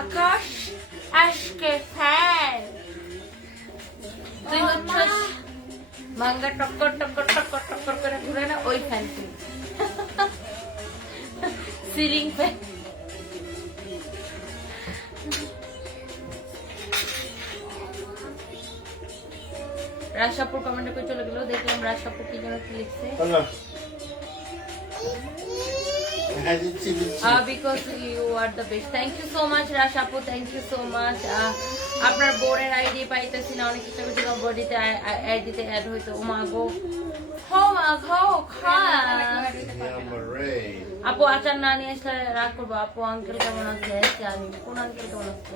আকাশ আজকে ফ্যান তুই হচ্ছিস ভাঙ্গা টক্কর টক্কর টক্কর টক্কর করে ঘুরে না ওই ফ্যান তুই সিলিং ফ্যান রাশাপুর কমেন্টে করে চলে গেল দেখলাম রাশাপুর কি যেন কি লিখছে because you are the best. Thank you so much রাশাপুর, thank you so much. আপনার বোনের আইডি পাইতেছি না, অনেক কিছু কিছু বডিতে আইডিতে অ্যাড হইতো। ও মা গো আপু আচার না নিয়ে আসলে রাগ করবো। আপু আঙ্কেল কেমন আছে? কোন আঙ্কেল কেমন আছে?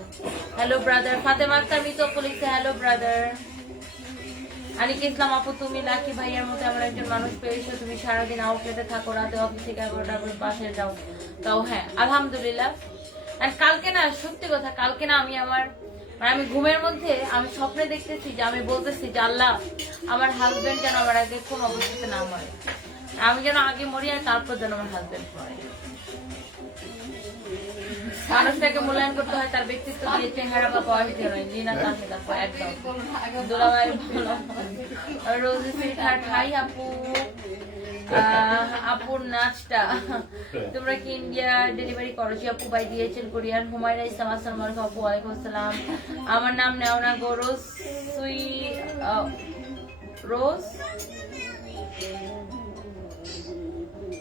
হ্যালো ব্রাদার ফাতেমা আক্তার মিতু লিখছে হ্যালো ব্রাদার। আনিক ইসলাম আপু তুমি লাকি ভাইয়ার মতো এমন একজন মানুষ পেয়েছো, তুমি সারাদিন আউটলেটে থাকো, রাতে অফিস থেকে বাসায় যাও। তাও হ্যাঁ আলহামদুলিল্লাহ। আর কালকে না সত্যি কথা, কালকে না আমি ঘুমের মধ্যে আমি স্বপ্নে দেখতেছি যে আমি বলতেছি যে আল্লাহ আমার হাজবেন্ড যেন আমার আগে কোন অবস্থাতে না মরে, আমি যেন আগে মরি আর তারপর যেন আমার হাজবেন্ড মরে। মানুষটাকে মূল্যায়ন করতে হয় তার ব্যক্তিত্ব দিয়ে, চেহারা বা বয়স দিয়ে নয়। লিনা তাহমিদ আপু একদম দুলাভাই ভালো। রোজি সুইটহার্ট হাই আপু। আপুর নাচটা তোমরা কি ইন্ডিয়া ডেলিভারি করো? জি আপু বাই দিয়েছেন কোরিয়ান। হুমায়রা ইসলাম আসসালামু আলাইকুম আপু। ওয়ালাইকুম আসসালাম। আমার নাম নেওনা গো রোজ রোজ।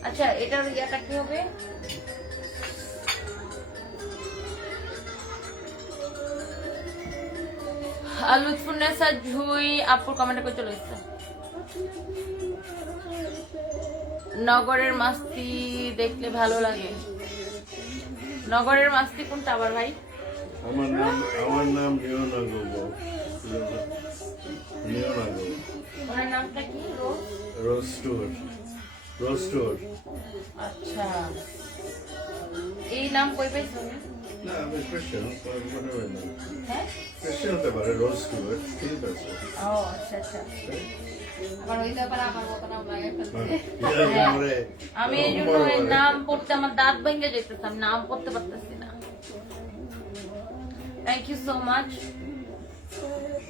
আচ্ছা এটার ইয়াটা কি হবে? লুৎফুন্নেসা ঝুই আপুর কমেন্টে করে চলে এসেছে। নগরের মাস্তি দেখলে ভালো লাগে। নগরের মাস্তি কোনটা আবার ভাই? আমার নাম নিওনাগো। নিওনাগো। ওনার নামটা কি? রোস্টোর। আচ্ছা এই নাম কই পাইছো? না আমি ক্রিশ্চিয়ান, হ্যাঁ ক্রিশ্চিয়ান হতে পারে। রোস্টোর ঠিক আছে। ও আচ্ছা আচ্ছা। আমি এই জন্য নাম পড়তে আমার দাঁত ভেঙে যেতেছে, আমি নাম পড়তে পারতেছি না। Thank you so much,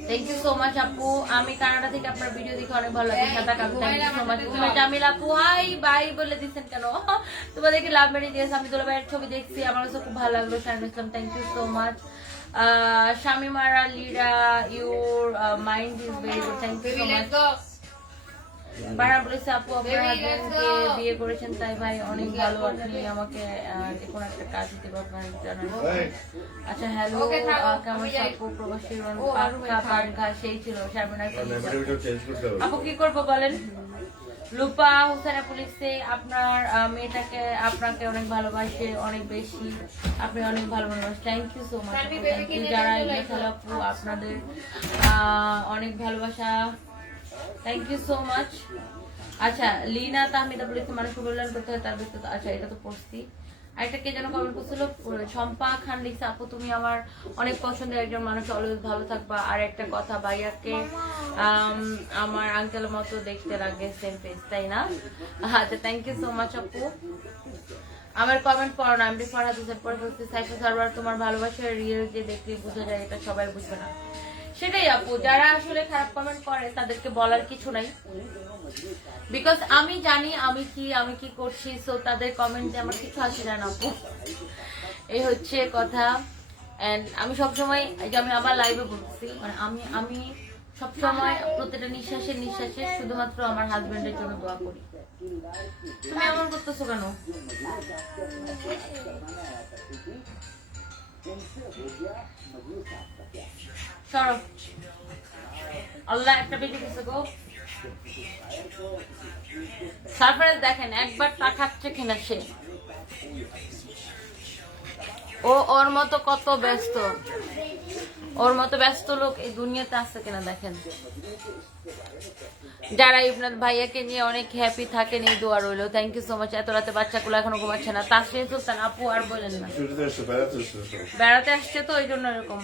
thank you so much আপু। আমি কানাডা থেকে আপনার ভিডিও দেখে অনেক ভালো লাগে। সাদা কাপ thank you so much. Jamil আপু হাই বাই বলে দিচ্ছেন কেন? তোমাদেরকে লাভ মেরে দিয়েছে। আমি দুলাভাইয়ের ছবি দেখছি, আমার কাছে খুব ভালো লাগলো। Shahin Islam thank you so much. Shamimara Lira your mind is very good thank you so much. বারা বলেছে আপু আপনার হাজবেন্ডকে বিয়ে করেছেন তাই ভাই অনেক ভালো, আপনি আমাকে যে কোনো একটা কাজ দিতে পারবেন জানান। আচ্ছা হ্যালো কেমন আপু? প্রবাসী পাঙ্খা সেই ছিল আপু কি করবো বলেন? লুপা হোসেন আপু লিখছে আপনার মেয়েটাকে আপনাকে অনেক ভালোবাসে, অনেক বেশি, আপনি অনেক ভালো মানুষ। থ্যাংক ইউ সো মাচ যারা আপু, আপনাদের অনেক ভালোবাসা। Thank you so much. আচ্ছা লিনা তাহমিদা বলেছে মানুষ মূল্যায়ন করতে হয় তার ব্যক্তিত্ব। আচ্ছা এটা তো পড়ছি। আরেকটা কে যেন কমেন্ট করছিল, শম্পা খান লিখছে আপু তুমি আমার অনেক পছন্দের একজন মানুষ, অলওয়েজ ভালো থাকবা। আর একটা কথা ভাইয়াকে আমার আঙ্কেলের মতো দেখতে লাগে, সেম ফেস তাই না? আচ্ছা থ্যাংক ইউ সো মাচ আপু। আমার কমেন্ট পড়ো না, আমি ফরহাদ হোসেন পরে বলছি সাইফুল সারওয়ার তোমার ভালোবাসার রিয়েল যে দেখতে বোঝা যায়, এটা সবাই বুঝবে না। সেটাই আপু, যারা আসলে খারাপ কমেন্ট করে তাদেরকে বলার কিছু নাই, বিকজ আমি জানি আমি কি করছি, সো তাদের কমেন্টে আমার কিছু আসে না আপু, এই হচ্ছে কথা। এন্ড আমি সবসময়, আমি আবার লাইভে বলছি, মানে আমি সবসময় প্রতিটা নিঃশ্বাসে শুধুমাত্র আমার হাজবেন্ডের জন্য দোয়া করি। তুমি এমন করতেছো কেন? সরো, আল্লাহ একটা বেঁচে গেছে গো। সারপ্রাইজ দেখেন, একবার তাকাচ্ছে কিনা সে, ওর মতো কত ব্যস্ত, ওর মতো ব্যস্ত লোক এই দুনিয়াতে আছে কিনা দেখেন। যারা ইবনাথ ভাইয়াকে নিয়ে অনেক হ্যাপি থাকেন এই দোয়া রইল। Thank you so much. এত রাতে বাচ্চাগুলো এখনো ঘুমাচ্ছে না। তাসরিন সুলতান আপু আর বলেন না, বেড়াতে আসছে তো ওই জন্য এরকম।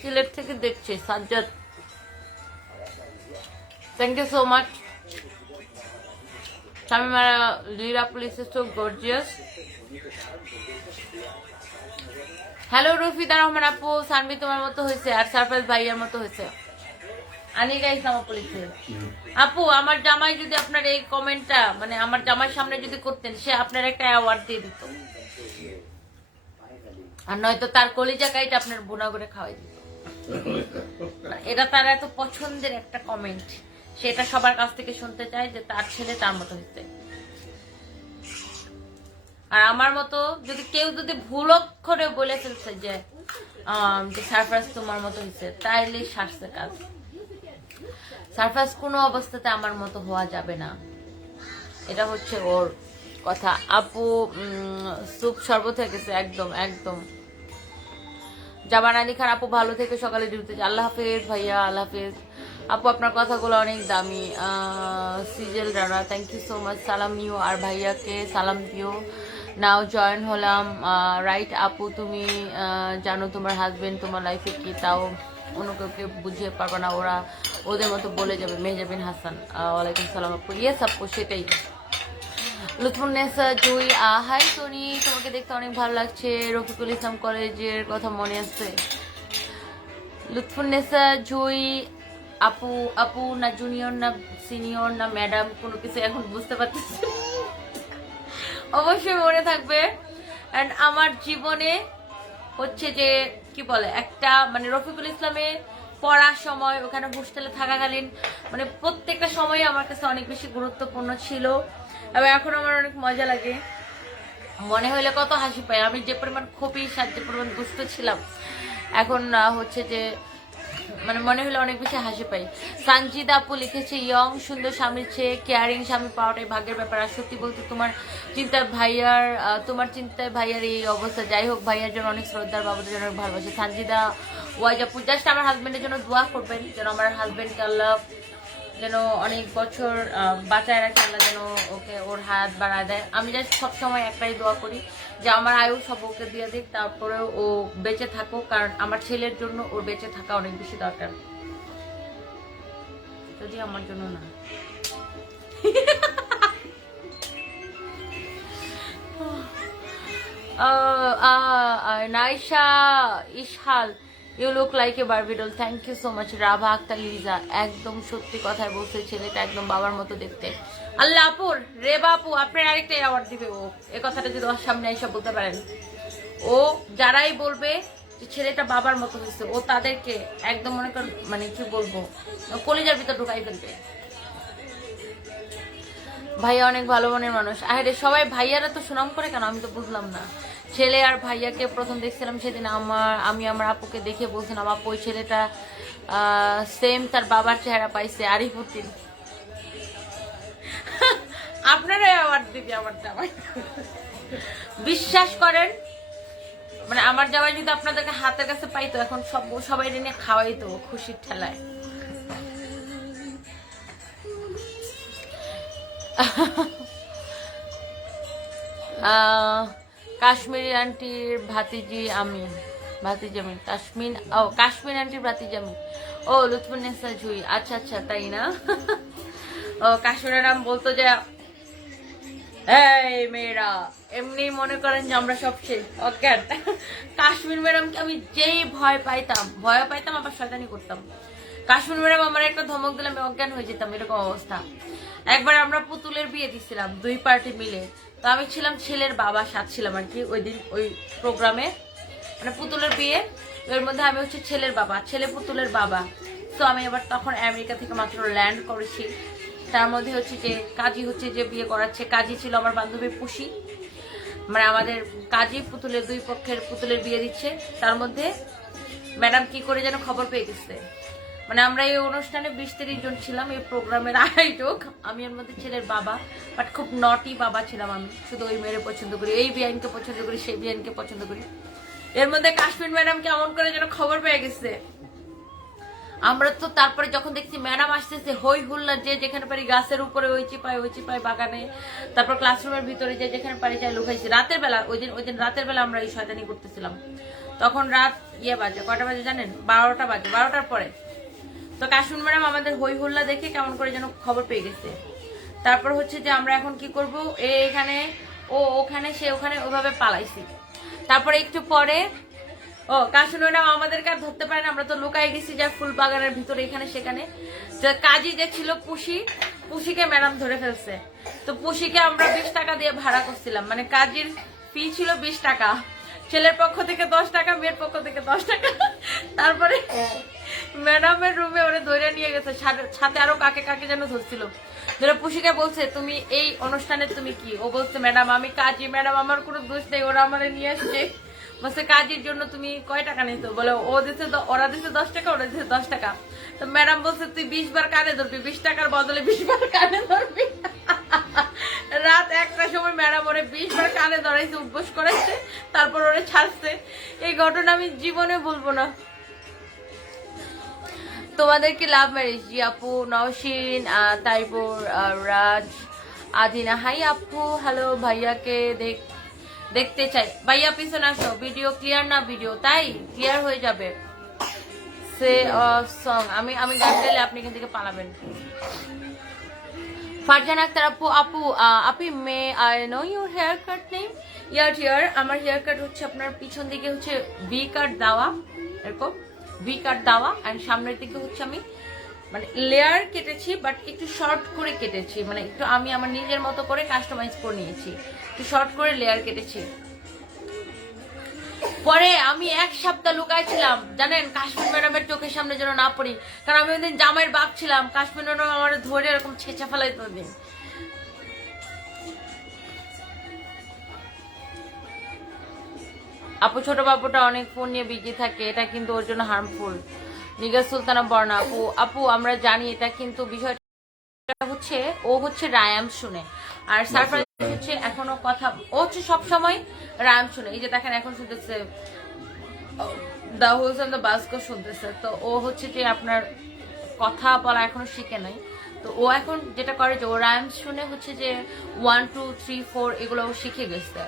কি সিলেট থেকে দেখছে Sajjad, thank you so much. Shamimara Lira please so gorgeous. Hello Rafida Rahman আপু, সানবি তোমার মতো হয়েছে আর সারপ্রাইজ ভাইয়ার মতো হয়েছে। আনিকা ইসলাম আপু লিখছে, আপু আমার জামাই যদি আপনার এই কমেন্টটা মানে আমার জামাই সামনে যদি করতেন, সে আপনার একটা অ্যাওয়ার্ড দিয়ে দিত, আর নয়তো তার কলিজা কাইটা আপনার বোনা করে খাওয়াই দিত। এটা তার এত পছন্দের একটা কমেন্ট, সেটা সবার কাছ থেকে শুনতে চায় যে তার ছেলে তার মতো হয়েছে। আর আমার মতো যদি কেউ যদি ভুল অক্ষরে বলে ফেলছে যে সারফরাজ তোমার মতো হয়েছে, তাইলে সারছে কাজ। সারফরাজ কোনো অবস্থাতে আমার মতো হওয়া যাবে না, এটা হচ্ছে ওর কথা। আপু স্যুপ শরবত হয়ে গেছে একদম একদম। জামান আলী খান আপু ভালো থেকে সকালে ডিউটি। আল্লাহ হাফেজ ভাইয়া, আল্লাহ হাফেজ আপু, আপনার কথাগুলো অনেক দামি। Sijel Rana thank you so much, সালাম নিও আর ভাইয়াকে সালাম দিও। নাও জয়েন হলাম। রাইট আপু, তুমি জানো তোমার হাজবেন্ড তোমার লাইফে কি, তাও অন্য কাউকে বুঝিয়ে পারবে না, ওরা ওদের মতো বলে যাবে। মেহজাবিন হাসান ওয়ালাইকুম সালাম আপু। ইয়েস আপু সেটাই। লুৎফুন্নেসা জুই হাই সোনি, তোমাকে দেখতে অনেক ভালো লাগছে। রফিকুল ইসলাম কলেজের কথা মনে আছে? লুৎফুন্নেসা জুই আপু, আপু না জুনিয়র না সিনিয়র না ম্যাডাম কোনো কিছু এখন বুঝতে পারতেছি, অবশ্যই মনে থাকবে। অ্যান্ড আমার জীবনে হচ্ছে যে কি বলে একটা মানে রফিকুল ইসলামে পড়ার সময়, ওখানে হোস্টেলে থাকাকালীন মানে প্রত্যেকটা সময় আমার কাছে অনেক বেশি গুরুত্বপূর্ণ ছিল, এবং এখন আমার অনেক মজা লাগে। মনে হইলে কত হাসি পায়। আমি যে পরিমাণ খপিস আর যে পরিমাণ দুষ্ট ছিলাম, এখন হচ্ছে যে মানে মনে হলে অনেক বেশি হাসি পাই। সানজিদা আপু লিখেছে, ইয়ং সুন্দর স্বামীর চেয়ে কেয়ারিং স্বামী পাওয়াটাই ভাগ্যের ব্যাপার। আর সত্যি বলতে তোমার চিন্তায় ভাইয়ার এই অবস্থা। যাই হোক, ভাইয়ার জন্য অনেক শ্রদ্ধার, বাবুদের জন্য অনেক ভালোবাসে। সানজিদা ওয়াইজ আপু জাস্ট আমার হাজবেন্ডের জন্য দোয়া করবেন, যেন আমার হাজবেন্ডকে আল্লাহ যেন অনেক বছর বাঁচায় রাখে, আল্লাহ যেন ওকে ওর হাত বাড়ায় দেয়। আমি জাস্ট সবসময় একটাই দোয়া করি যে আমার আয়ু সব ওকে দিয়ে দিক, তারপরেও ও বেঁচে থাকুক, কারণ আমার ছেলের জন্য ওর বেঁচে থাকা অনেক বেশি দরকার, যদি আমার জন্য না। Naisha Ishal, you look like a Barbie doll, thank you so much. Rava Akter Liza, একদম সত্যি কথাই বলছে, ছেলেটা একদম বাবার মতো দেখতে। আল্লাহ আপুর রেবা আপু আপনার আরেকটা অ্যাওয়ার্ড দিবে ও, এ কথাটা যদি ওর সামনে এসে বলতে পারেন। ও যারাই বলবে যে ছেলেটা বাবার মতো হয়েছে, ও তাদেরকে একদম মনে কর মানে কি বলবো কলিজার ভিতর ঢুকাই ফেলবে। ভাইয়া অনেক ভালো মনের মানুষ। আরে সবাই ভাইয়ারা তো সুনাম করে কেন, আমি তো বুঝলাম না। ছেলে আর ভাইয়াকে প্রথম দেখছিলাম সেদিন আমি আমার আপুকে দেখে বলছিলাম, আপু ওই ছেলেটা সেম তার বাবার চেহারা পাইছে, আরিফুদ্দিন। আপনারাই অ্যাওয়ার্ড দিবি আমার জামাই, বিশ্বাস করেন। মানে আমার জামাই যদি আপনাদেরকে হাতের কাছে পাইতো, এখন সবাই নিয়ে খাওয়াইতো খুশির ঠেলায়। কাশ্মীরি আন্টির ভাতিজি আমি, কাশ্মীর আন্টির ভাতিজি আমি। ও লুৎফুন্নেসা জুই, আচ্ছা আচ্ছা তাই না? ও কাশ্মীরের নাম বলতো যে এই মেয়েরা, এমনি মনে করেন যে আমরা সব শেষ অজ্ঞান। কাশ্মীর ম্যাডামকে আমি যেই ভয় পাইতাম আবার শয়তানি করতাম। কাশ্মীর ম্যাডাম আমার একটা ধমক দিলে আমি অজ্ঞান হয়ে যেতাম, এরকম অবস্থা। একবার আমরা পুতুলের বিয়ে দিচ্ছিলাম 2 পার্টি মিলে, তো আমি ছিলাম ছেলের বাবা, সাথ ছিলাম আর কি ওই দিন ওই প্রোগ্রামে, মানে পুতুলের বিয়ে। এর মধ্যে আমি হচ্ছে ছেলের বাবা, ছেলে পুতুলের বাবা। তো আমি এবার তখন আমেরিকা থেকে মাত্র ল্যান্ড করেছি। তার মধ্যে হচ্ছে যে কাজী হচ্ছে যে বিয়ে করাচ্ছে, কাজী ছিল আমার বান্ধবী পুষি, মানে আমাদের কাজী পুতুলের 2 পক্ষের পুতুলের বিয়ে দিচ্ছে। তার মধ্যে ম্যাডাম কি করে যেন খবর পেয়ে গেছে, মানে আমরা এই অনুষ্ঠানে 20-30 জন ছিলাম এই প্রোগ্রামের আয়োজক। আমি এর মধ্যে ছেলের বাবা, বাট খুব নটি বাবা ছিলাম আমি। শুধু ওই মেয়ের পছন্দ করি, এই বিয়ানকে পছন্দ করি, সেই বিয়ানকে পছন্দ করি। এর মধ্যে কাশ্মীর ম্যাডাম কেমন করে যেন খবর পেয়ে গেছে। আমরা তো তারপরে যখন দেখছি ম্যাডাম আসতেছে, হই হুল্লা, যে যেখানে পারি গাছের উপরে ওই চিপাই বাগানে, তারপর ক্লাসরুমের ভিতরে যে যেখানে পারি যাই লুকাইছি। রাতের বেলা ওই দিন রাতের বেলা আমরা এই শয়তানি করতেছিলাম। তখন রাত বাজে, কয়টা বাজে জানেন? 12টা বাজে, 12টার পরে। তো কাশিম ম্যাডাম আমাদের হই হুল্লা দেখে কেমন করে যেন খবর পেয়ে গেছে। তারপর হচ্ছে যে আমরা এখন কি করব, এখানে ও ওখানে, সে ওখানে, ওভাবে পালাইছি। তারপরে একটু পরে কাশিম ম্যাডাম আমাদেরকে আর ধরতে পারে না, আমরা তো লুকাই গেছি যা ফুল বাগানের ভিতরে এখানে সেখানে। কাজী যে ছিল পুষিকে ম্যাডাম ধরে ফেলছে। তো পুষিকে আমরা 20 টাকা দিয়ে ভাড়া করছিলাম, মানে কাজীর ফি ছিল 20 টাকা, ছেলের পক্ষ থেকে 10 টাকা, মেয়ের পক্ষ থেকে 10 টাকা। তারপরে ম্যাডামের রুমে ওরা ধরে নিয়ে গেছে, সাথে আরো কাকে কাকে যেন ধরছিল। ধরে পুষিকে বলছে তুমি এই অনুষ্ঠানে তুমি কি? ও বলছে ম্যাডাম আমি কাজী, ম্যাডাম আমার কোনো দোষ নেই, ওরা আমারে নিয়ে আসছে। বলছে কাজীর জন্য তুমি কয় টাকা নিতো? বলে ওরা দিছে 10 টাকা, ওরা দিছে 10 টাকা। তো ম্যাডাম বলছে তুই 20 বার কানে ধরবি, 20 টাকার বদলে 20 বার কানে ধরবি। রাত 1টার সময় ম্যাডাম ওরে 20 বার কানে ধরাইছে, উদ্বোস করেছে, তারপর ওরে ছাড়ছে। এই ঘটনা আমি জীবনে বলবো না। তোমাদের কি লাভ ম্যারেজ? জি আপু। নওশিন, তাইবুর, রাজ, আদিনা, হাই আপু, হ্যালো। ভাইয়াকে দেখতে চাই। ভাইয়া পিছনে আসো, ভিডিও ক্লিয়ার না, ভিডিও তাই ক্লিয়ার হয়ে যাবে। সে সং আমি গান গাইলে আপনি এখান থেকে পালাবেন। ফারজান আক্তার আপু আপি may I know your haircut name? Here আমার হেয়ার কাট হচ্ছে আপনার পিছন দিকে হচ্ছে ভি কাট দেওয়া, এরকম ভি কাট দেওয়া, এন্ড সামনের দিকে হচ্ছে আমি মানে লেয়ার কেটেছি, বাট একটু শর্ট করে কেটেছি, মানে একটু আমি আমার নিজের মতো করে কাস্টমাইজ করে নিয়েছি, একটু শর্ট করে লেয়ার কেটেছি। পরে আমি 1 সপ্তাহ লুকাইছিলাম জানেন, কাশ্মীর ম্যাডামের চোখের সামনে যেন না পড়ি, কারণ আমি ওইদিন জামাইয়ের বাপ ছিলাম। কাশ্মীর ম্যাডাম আমার ধরে এরকম ছেঁচা ফেলাইতো দিন। আপু ছোট বাবুটা অনেক ফোন নিয়ে বিজি থাকে, এটা কিন্তু ওর জন্য হার্মফুল। নিগার সুলতানা বর্ণা আপু আমরা জানি এটা, কিন্তু বিষয়টা হচ্ছে ও হচ্ছে রায়াম শুনে, আর সারপ্রাইজ হচ্ছে এখনো কথা, ও হচ্ছে সবসময় রায়াম শুনে। এই যে দেখেন এখন শুনতেছে দা হোলস অন দ্য বাস্কো শুনতেছে। তো ও হচ্ছে যে আপনার কথা বলা এখনো শিখে নাই। তো ও এখন যেটা করে যে ও রায়াম শুনে হচ্ছে যে 1 2 3 4 এগুলো ও শিখে গেছে।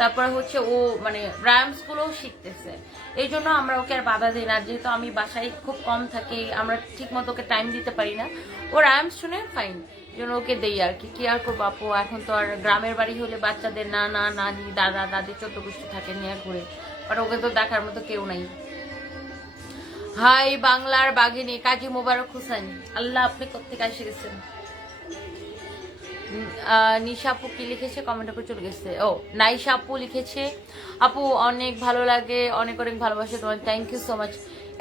তারপরে হচ্ছে ও মানে রায়ামস গুলোও শিখতেছে, এই জন্য আমরা ওকে আর বাধা দিই না। যেহেতু আমি বাসায় খুব কম থাকি, আমরা ঠিক মতো ওকে টাইম দিতে পারি না, ও রায়ামস শুনে ফাইন, জন্য ওকে দেই আর কি আর করবো আপু। এখন তো আর গ্রামের বাড়ি হলে বাচ্চাদের নানা নানি দাদা দাদি 14 গোষ্ঠী থাকে নিয়ে ঘুরে, বাট ওকে তো দেখার মতো কেউ নাই। হাই বাংলার বাঘিনী কাজী মোবারক হোসেন, আল্লাহ আপনি কোথেকে এসে গেছেন? নিশা আপু কি লিখেছে কমেন্ট করে চলে গেছে। ও নাইশা আপু লিখেছে আপু অনেক ভালো লাগে, অনেক অনেক ভালোবাসে তোমার, থ্যাংক ইউ সো মাচ।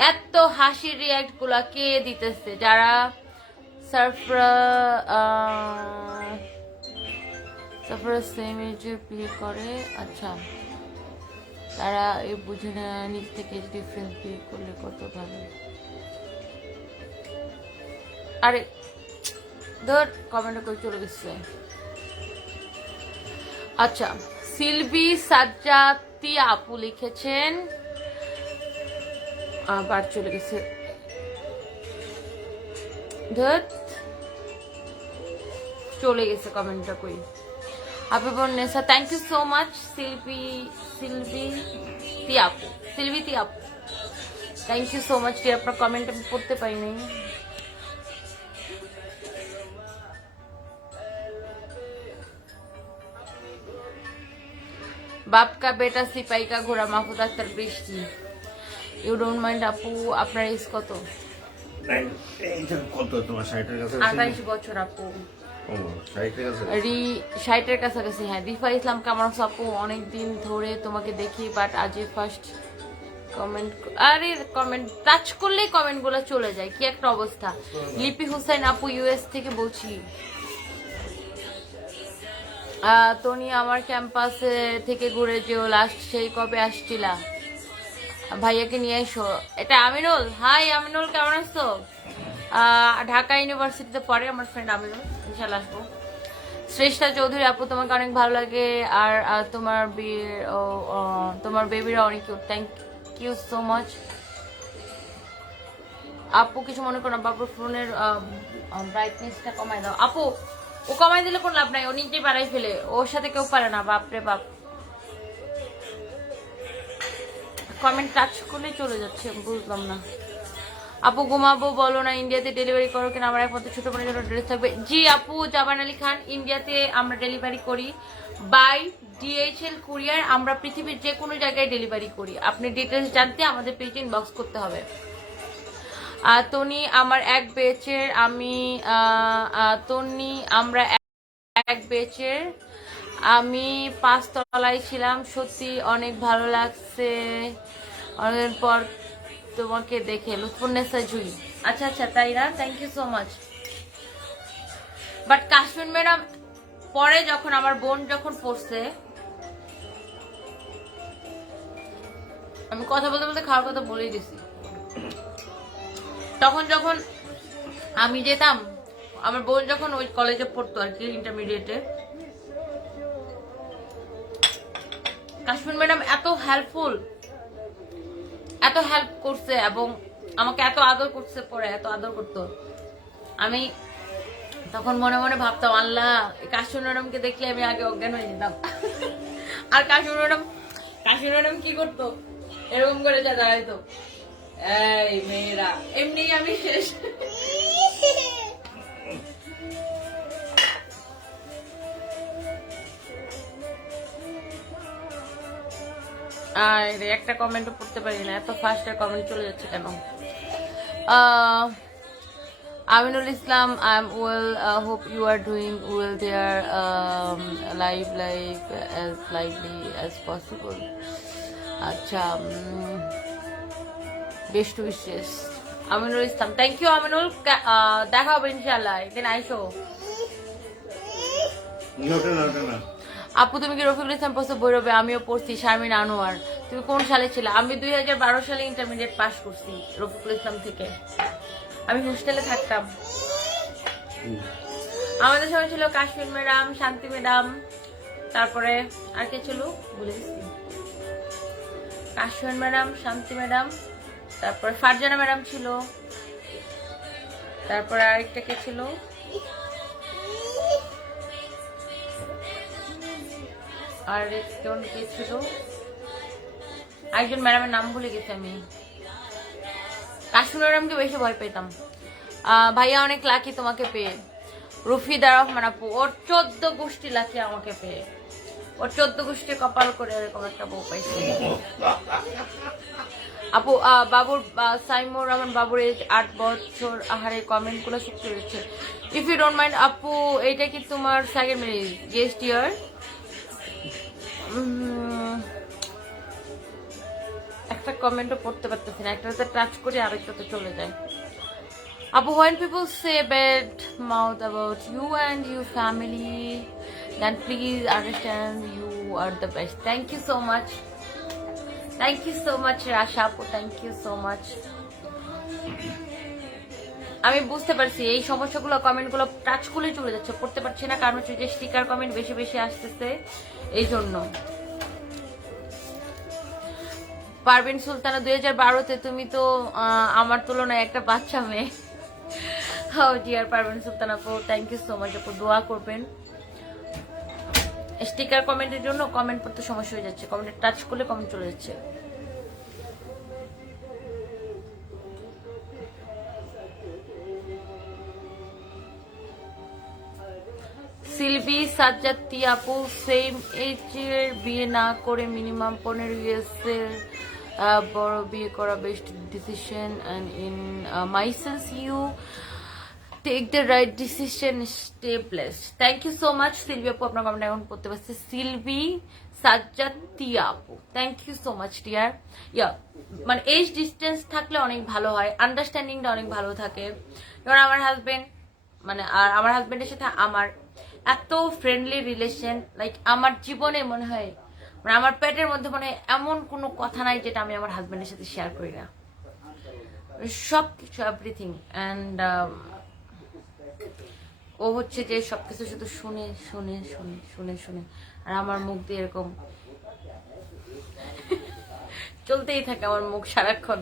এত হাসির রিয়াক্ট গুলা কে দিতেছে? যারা সারফরা সেম এজে প্লে করে, আচ্ছা তারা এই বুঝে না নিজ থেকে ডিফারেন্স বিয়ে করলে কত ভালো। আরে ধর কমেন্ট করে চলে গেছে। আচ্ছা সিলভি সাজ্জাতি আপু লিখেছেন, আবার চলে গেছে, ধর চলে গেছে কমেন্টটা কই। আপু Bannesa thank you so much. Silvi আপু থ্যাংক ইউ সো মাচ। আপনার কমেন্ট আমি পড়তে পারিনি। बाप का बेटा सिपाही का घोड़ा মাহফুজ আক্তার বৃষ্টি। ইউ ডোন্ট মাইন্ড আপু আপনার এজ কত? কত তোমার 60-এর কাছে? 28 বছর আপু। ও 60-এর কাছে? 60-এর কাছাকাছি। হ্যাঁ রিফা ইসলাম কেমন আছো আপু? অনেকদিন ধরে তোমাকে দেখি, বাট আজই ফার্স্ট কমেন্ট। আরে কমেন্ট টাচ করলেই কমেন্ট গুলো চলে যায়, কি একটা অবস্থা। লিপি হুসাইন আপু ইউএস থেকে বলছি। তনি আমার ক্যাম্পাসে থেকে ঘুরে যেও লাস্ট, সেই কবে আসছিলা? ভাইয়াকে নিয়ে এসো। এটা আমিনুল। হাই আমিনুল কেমন আছো? ঢাকা ইউনিভার্সিটিতে পড়ে আমার ফ্রেন্ড আমিনুল, ইনশাল্লাহ আসবো। শ্রেষ্ঠা চৌধুরী আপু তোমাকে অনেক ভালো লাগে, আর তোমার বেবিরা অনেক cute, thank you so much আপু। কিছু মনে করো না, বাবুর ফোনের ব্রাইটনেসটা কমাই দাও আপু। ও কমাই দিলে কোন লাভ নাই, ও নিজেই বাড়াই ফেলে, ওর সাথে কেউ পারে না। বাপরে বাপ। কমেন্ট টাচ করলে চলে যাচ্ছে, বুঝলাম না। আপু ঘুমাবো বলো না, ইন্ডিয়াতে ডেলিভারি করো কিনা, আমার একমাত্র ছোট বোনের জন্য ড্রেস থাকবে। জি আপু জাবান আলী খান, ইন্ডিয়াতে আমরা ডেলিভারি করি বাই DHL কুরিয়ার, আমরা পৃথিবীর যে কোনো জায়গায় ডেলিভারি করি। আপনি ডিটেলস জানতে আমাদের পেজে ইনবক্স করতে হবে। তনি আমার এক বেচের, আমি তনি আমরা এক বেচের, আমি 5 তলায় ছিলাম, সত্যি অনেক ভালো লাগছে অনেকদিন পর তোমাকে দেখে। লুৎফুন্নেসা জুই, আচ্ছা আচ্ছা তাই না, thank you so much. But Kashmir madam পরে যখন আমার বোন যখন পড়ছে, আমি কথা বলতে বলতে খাওয়ার কথা বলেই দিছি। তখন যখন আমি যেতাম, আমার বোন যখন ওই কলেজে পড়তো আর কি, ইন্টারমিডিয়েটে, কাশ্মীর ম্যাডাম এত হেল্পফুল, এত হেল্প করছে এবং আমাকে এত আদর করছে, পরে এত আদর করতো। আমি তখন মনে মনে ভাবতাম, আল্লাহ কাশ্মীর ম্যাডামকে দেখলে আমি আগে অজ্ঞান হয়ে যেতাম। আর কাশ্মীর ম্যাডাম কি করতো, এরকম করে যা দাঁড়াইতো, এই মেয়েরা, এমনি আমি শেষ। আর একটা কমেন্টও পড়তে পারি না, এত ফাস্ট কমেন্ট চলে যাচ্ছে কেন। Aminul Islam, I'm well. Hope you are doing well there. Live as lively as possible. Acha, best wishes. Aminul Islam, thank you Aminul. দেখা হবে ইনশাআল্লাহ, একদিন আইসো। না আপু তুমি কি রফিকুল ইসলাম পড়ছো ভৈরবে? আমিও পড়ছি। শারমিন আনোয়ার, তুমি কোন সালে ছিলে? আমি 2012 সালে ইন্টারমিডিয়েট পাস করছি রফিকুল ইসলাম থেকে। আমি হোস্টেলে থাকতাম। আমাদের সময় ছিল কাশ্মীর ম্যাডাম, শান্তি ম্যাডাম, তারপরে আর কে ছিল ভুলে গেছি। কাশ্মীর ম্যাডাম, শান্তি ম্যাডাম, তারপরে ফারজানা ম্যাডাম ছিল, তারপরে আরেকটা কে ছিল, আর কেমন কে ছিল, একজন ম্যাডামের নাম ভুলে গেছি আমি। কাশ্মীর ম্যাডামকে বেশি ভয় পেতাম। ভাইয়া অনেক লাকি তোমাকে পেয়ে। রফিদা রহমান আপু, ওর 14 গোষ্ঠী লাকি আমাকে পেয়ে, ওর 14 গোষ্ঠী কপাল করে এরকম একটা বউ পাইছে। আপু বাবুর সাইমুর রহমান বাবুর এজ 8 বছর। আহারে কমেন্ট গুলো সব চলেছে। ইফ ইউ ডোন্ট মাইন্ড আপু, এটা কি তোমার সেকেন্ড ম্যারেজ? Yes dear. একটা কমেন্টও পড়তে পারতেছি না, একটাতে টাচ করি আরেকটাতে চলে যায়। আপু, when people say bad mouth about you and your family, then please understand you are the best. Thank you so much. Thank you so much Rasha আপু, thank you so much. আমি বুঝতে পারছি এই সমস্যাগুলো, কমেন্টগুলো টাচ করলে চলে যাচ্ছে, পড়তে পারছি না, কারণ হচ্ছে যে স্টিকার কমেন্ট বেশি বেশি আসতেছে এই জন্য। পারভিন সুলতানা, 2012-তে তুমি তো আমার তুলনায় একটা বাচ্চা মেয়ে। হাউ ডিয়ার পারভিন সুলতানা আপু, থ্যাংক ইউ সো মাচ আপু, দোয়া করবেন। স্টিকার কমেন্টের জন্য কমেন্ট পড়তে সমস্যা হয়ে যাচ্ছে, কমেন্টে টাচ করলে কমেন্ট চলে যাচ্ছে। সিলভি সাজ্জাতি আপু, সেম এজের বিয়ে না করে মিনিমাম 15 ইয়ার্সের বড় বিয়ে করা best decision, and in my sense you take the right decision, stay blessed. Thank you so much Silvi আপু, আপনার কমেন্ট এখন পড়তে পারছি। সিলভি সাজ্জাতি আপু, thank you so much dear. মানে এজ ডিস্টেন্স থাকলে অনেক ভালো হয়, আন্ডারস্ট্যান্ডিংটা অনেক ভালো থাকে। যেমন আমার হাজবেন্ড, মানে আর আমার হাজবেন্ডের সাথে আমার এত ফ্রেন্ডলি রিলেশন, লাইক আমার জীবনে মনে হয়, মানে আমার পেটের মধ্যে মনে হয় এমন কোনো কথা নাই যেটা আমি আমার হাজবেন্ডের সাথে শেয়ার করি না, সব কিছু, এভরিথিং। অ্যান্ড ও হচ্ছে যে সবকিছু শুধু শুনে শুনে শুনে শুনে শুনে, আর আমার মুখ দিয়ে এরকম চলতেই থাকে আমার মুখ সারাক্ষণ।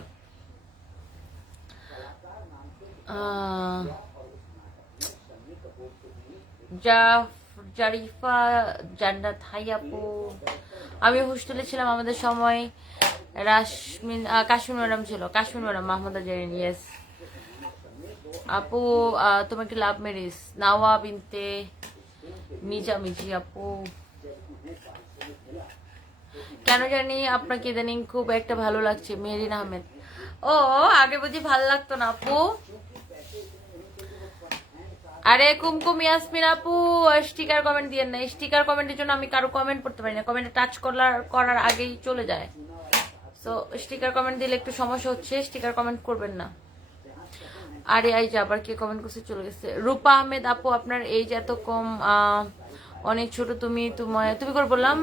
জারিফা জান্নাত, হাই আপু, আমি হোস্টেলে ছিলাম, আমাদের সময় রাশমিন কাশ্মীর ম্যাডাম ছিল, কাশ্মীর ম্যাডাম মাহমুদা জেরিন। ইয়েস আপু, তোমার কি লাভ ম্যারেজ? নাওয়া বিনতে মিজামিজি আপু। কেন জানি আপনাকে ইদানিং খুব একটা ভালো লাগছে। মেহরিন আহমেদ। ও আগে বুঝি ভালো লাগতো না আপু? আরে কুমকুম ইয়াসমিন আপু, স্টিকার কমেন্ট দিয়েন না। স্টিকার কমেন্টের জন্য আমি কারো কমেন্ট পড়তে পারি না, কমেন্টে টাচ করার আগেই চলে যায়। সো স্টিকার কমেন্ট দিলে একটু সমস্যা হচ্ছে, স্টিকার কমেন্ট করবেন না। আরে এই যে আবার কে কমেন্ট করছে চলে গেছে। রূপা আহমেদ আপু, আপনার এইজ এত কম, অনেক ছোট। তুমি করে বললাম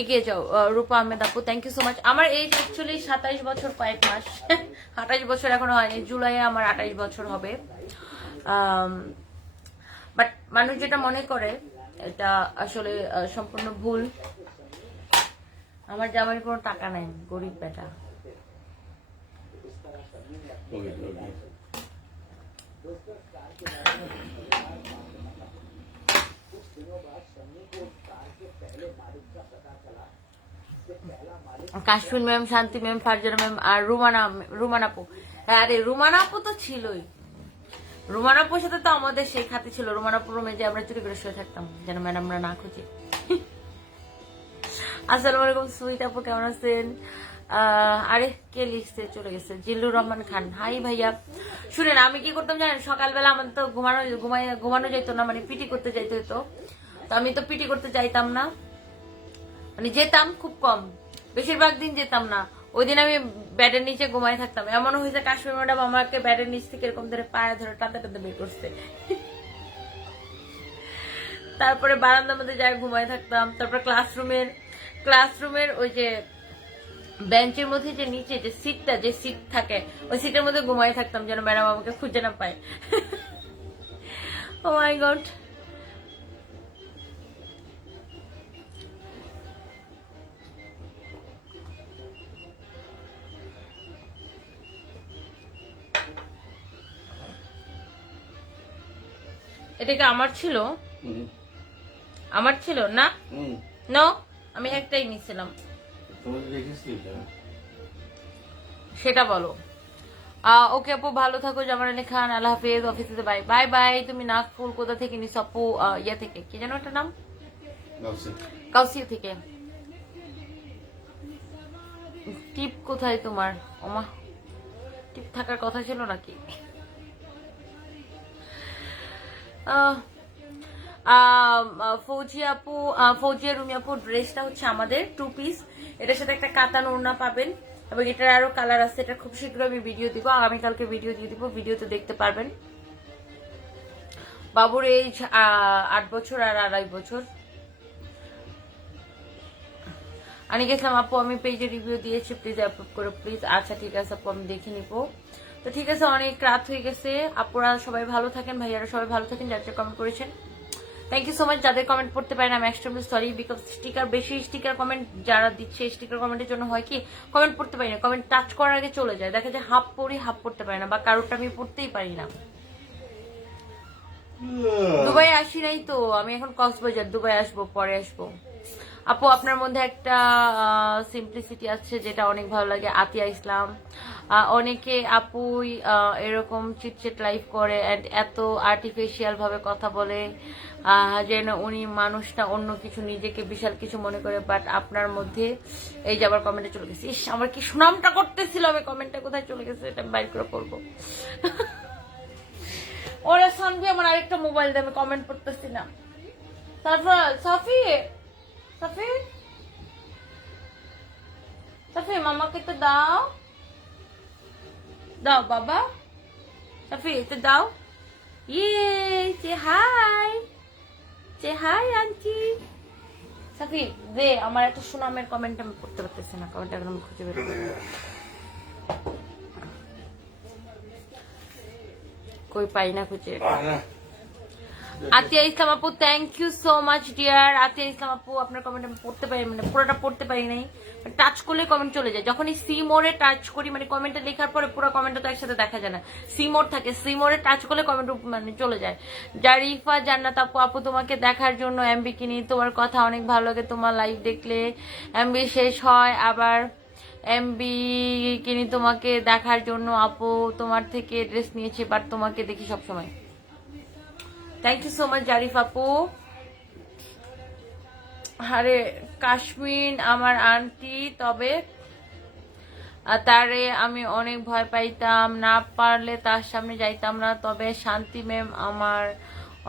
এগিয়ে যাও। রূপা আহমেদ আপু, থ্যাংক ইউ সো মাচ। আমার এইজ অ্যাকচুয়ালি 27 বছর কয়েক মাস। 28 বছর এখনো হয়নি, জুলাইয়ে আমার 28 বছর হবে। বাট মানুষ যেটা মনে করে এটা আসলে সম্পূর্ণ ভুল। আমার জামাইয়ের কোনো টাকা নাই, গরিব বেটা। ওকে ওকে কাশ্মীর ম্যাম, শান্তি ম্যাম, ফারজানা ম্যাম, আর রুমান আপু। আরে রুমান আপু তো ছিলই। রুমান আপুর সাথে তো আমাদের সেই খাতে ছিল। রুমান আপুর রুমে যে আমরা চুরি করে শুয়ে থাকতাম যেন ম্যাডামরা না খুঁজে। আসসালামু আলাইকুম সুইট আপু, কেমন আছেন? আরে কে লিখছে চলে গেছে। জিল্লুর রহমান খান, হাই ভাইয়া। শুনেন আমি কি করতাম জানেন, সকালবেলা আমাদের তো ঘুমানো যাইতো না, মানে পিটি করতে যাইতে হতো। তো আমি তো পিটি করতে যাইতাম না, মানে যেতাম খুব কম, বেশিরভাগ দিন যেতাম না। ওই দিন আমি ব্যাডের নিচে ঘুমাই থাকতাম। এমন হয়েছে কাশ্মীর ম্যাডাম আমাকে ব্যাডের নিচ থেকে এরকম ধরে পায়ে ধরে টানতে টানতে বের করছে। তারপরে বারান্দার মধ্যে যাই ঘুমাই থাকতাম। তারপর ক্লাসরুমের ওই যে বেঞ্চের মধ্যে যে নিচে যে সিট থাকে, ওই সিটের মধ্যে ঘুমাই থাকতাম যেন ম্যাডাম আমাকে খুঁজে না পায়। ও মাই গড। এটা কি আমার ছিল? আমার ছিল না, নো, আমি একটাই নিছিলাম। সেটা বলো। ওকে আপু, ভালো থাকো। জামান আলী খান, আল্লাহ হাফেজ। অফিসে বাই বাই বাই। তুমি নাগপুর কোথা থেকে নিস আপু? ইয়া থেকে, কি জানো ওটার নাম, কাউসিয়া থেকে। টিপ কোথায় তোমার? ওমা, টিপ থাকার কথা ছিল নাকি? ফৌজিয়া আপু, ফৌজিয়া রুমি আপু, ড্রেসটা হচ্ছে আমাদের 2 পিস। এটার সাথে একটা কাতান ওড়না পাবেন এবং এটার আরো কালার আছে। এটা খুব শীঘ্র আমি ভিডিও দিব, আগামীকালকে ভিডিও দিয়ে দিব, ভিডিওতে দেখতে পারবেন। বাবুর এইজ 8 বছর আর 2.5 বছর। আনিক ইসলাম আপু, আমি পেজে রিভিউ দিয়েছি, প্লিজ অ্যাপ্রুভ করো প্লিজ। আচ্ছা ঠিক আছে আপু, আমি দেখে নিবো। তো ঠিক আছে, অনেক রাত হয়ে গেছে। আপুরা সবাই ভালো থাকেন, ভাইয়ারা সবাই ভালো থাকেন, যারা কমেন্ট করেছেন থ্যাংক ইউ সো মাচ। যাদের কমেন্ট পড়তে পারেন আমি এক্সট্রিমলি সরি, বিকজ বেশি স্টিকার কমেন্ট যারা দিচ্ছে, স্টিকার কমেন্টের জন্য হয় কি কমেন্ট পড়তে পারি না, কমেন্ট টাচ করার আগে চলে যায়, দেখা যায় হাফ পড়ি হাফ পড়তে পারি না, বা কারোরটা আমি পড়তেই পারি না। দুবাই আসি নাই তো, আমি এখন কক্সবাজার, দুবাই আসবো, পরে আসবো। আপু আপনার মধ্যে একটা সিম্পলিসিটি আছে যেটা অনেক ভালো লাগে। আতিয়া ইসলাম, অনেকে আপুই এরকম চিটচিট লাইফ করে এন্ড এত আর্টিফিশিয়াল ভাবে কথা বলে যেন উনি মানুষটা অন্য কিছু, নিজেকে বিশাল কিছু মনে করে। বাট আপনার মধ্যে এই যে আবার কমেন্টে চলে গেছে। ইস, আমার কি সুনামটা করতেছিল, আমি কমেন্টটা কোথায় চলে গেছে এটা বাইর করে পড়বো। ওরা সানভি, আমার আরেকটা মোবাইল দিয়ে আমি কমেন্ট পড়তেছি না। তারপর সাফি মামাকে তো দাও বাবা। সাফি তো দাও। সে হাই আন্টি। সাফি দে, আমার একটা সুনামের কমেন্ট আমি পড়তে পারতেছি না, কমেন্ট এখন আমি খুঁজে বের করব। কই পাই না খুঁজে। আতিয়া ইসলাম আপু thank you so much dear. Atiya Islam আপু আপনার কমেন্ট আমি পড়তে পারি, মানে পুরোটা পড়তে পারি নাই, টাচ করলে কমেন্ট চলে যায়। যখনই সি মোড়ে টাচ করি, মানে কমেন্টে লেখার পরে পুরো কমেন্টটা তো একসাথে দেখা যায় না, সি মোড় থাকে, সি মোড়ে টাচ করলে কমেন্ট মানে চলে যায়। জারিফা জান্নাত আপু, আপু তোমাকে দেখার জন্য এমবি কিনি, তোমার কথা অনেক ভালো লাগে, তোমার লাইভ দেখলে এমবি শেষ হয়, আবার এমবি কিনি তোমাকে দেখার জন্য আপু, তোমার থেকে ড্রেস নিয়েছি বাট তোমাকে দেখি সবসময়। Thank you so much Jarif আপু। আরে কাশ্মীর আমার আন্টি, তবে তারে আমি অনেক ভয় পাইতাম, না পারলে তার সামনে যাইতাম না, তবে শান্তি ম্যাম আমার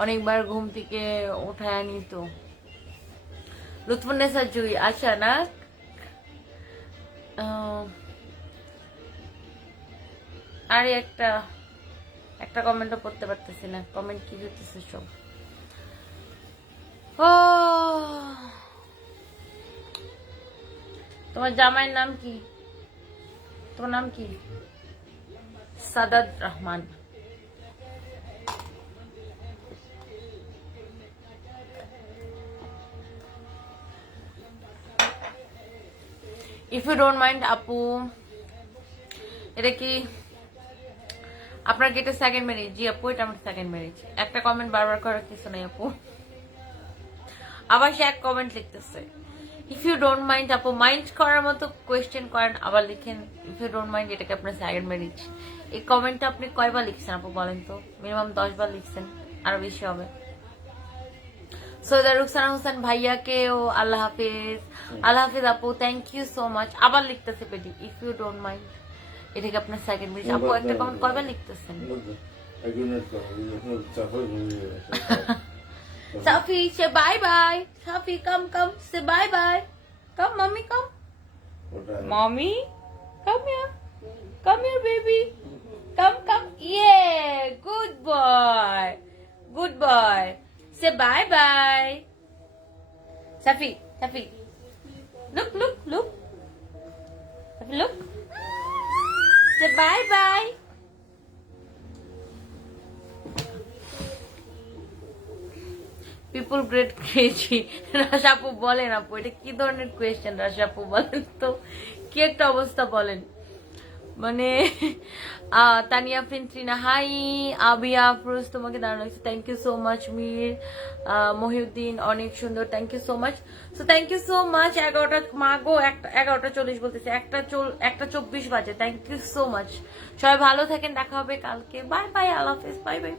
অনেকবার ঘুম থেকে উঠায় নিত। লুৎফুন্নেসা জুই, আচ্ছা না আরে একটা কমেন্টও পড়তে পারতেছি না, কমেন্ট কি করতেছে সব। ও তোমার জামাইয়ের নাম কি? তোমার নাম কি? Sadat Rahman. If you don't mind আপু, এটা কি আপনার কি এটা সেকেন্ড ম্যারেজ? জি আপু, এটা আমার সেকেন্ড ম্যারেজ। একটা কমেন্ট বারবার করার কিছু নেই আপু, আবার সে এক কমেন্ট লিখতেছে। ইফ ইউ ডোন্ট মাইন্ড আপু, মাইন্ড করার মতো কোয়েশ্চেন করেন, আবার লিখেন ইফ ইউ ডোন্ট মাইন্ড এটাকে আপনার সেকেন্ড ম্যারেজ। এই কমেন্টটা আপনি কয়বার লিখছেন আপু বলেন তো? মিনিমাম 10 বার লিখছেন, আরো বেশি হবে। সৈয়দা রুকসানা হোসেন ভাইয়াকে ও আল্লাহ হাফিজ। আল্লাহ হাফিজ আপু, থ্যাংক ইউ সো মাচ। আবার লিখতেছে পেডি ইফ ইউ ডোন্ট মাইন্ড এটাকে আপনার সেকেন্ড ম্যারেজ। আপু একটা কমেন্ট কয়বার লিখতেছেন? Safi, say bye bye. Safi, come, say bye bye. Come, mommy, come. Mommy, come here, baby. Come. Yeah, good boy. Say bye bye. Safi, look. Safi, look. Say bye bye. People great crazy. রাশাপু বলেন আপু, এটা কি ধরনের question? রাশাপু বলেন তো, কি একটা অবস্থা বলেন। মানে তানিয়া ফিনত্রিনা, হাই আবিয়া আফরোজ, তোমাকে দাঁড়ানো লাগছে, thank you so much. Mir Mohiuddin, অনেক সুন্দর, thank you so much. So thank you so much. 11:40 বলতেছে, 1:24 বাজে। থ্যাংক ইউ সো মাচ, সবাই ভালো থাকেন, দেখা হবে কালকে। বাই বাই, আল্লাহ হাফেজ, বাই বাই।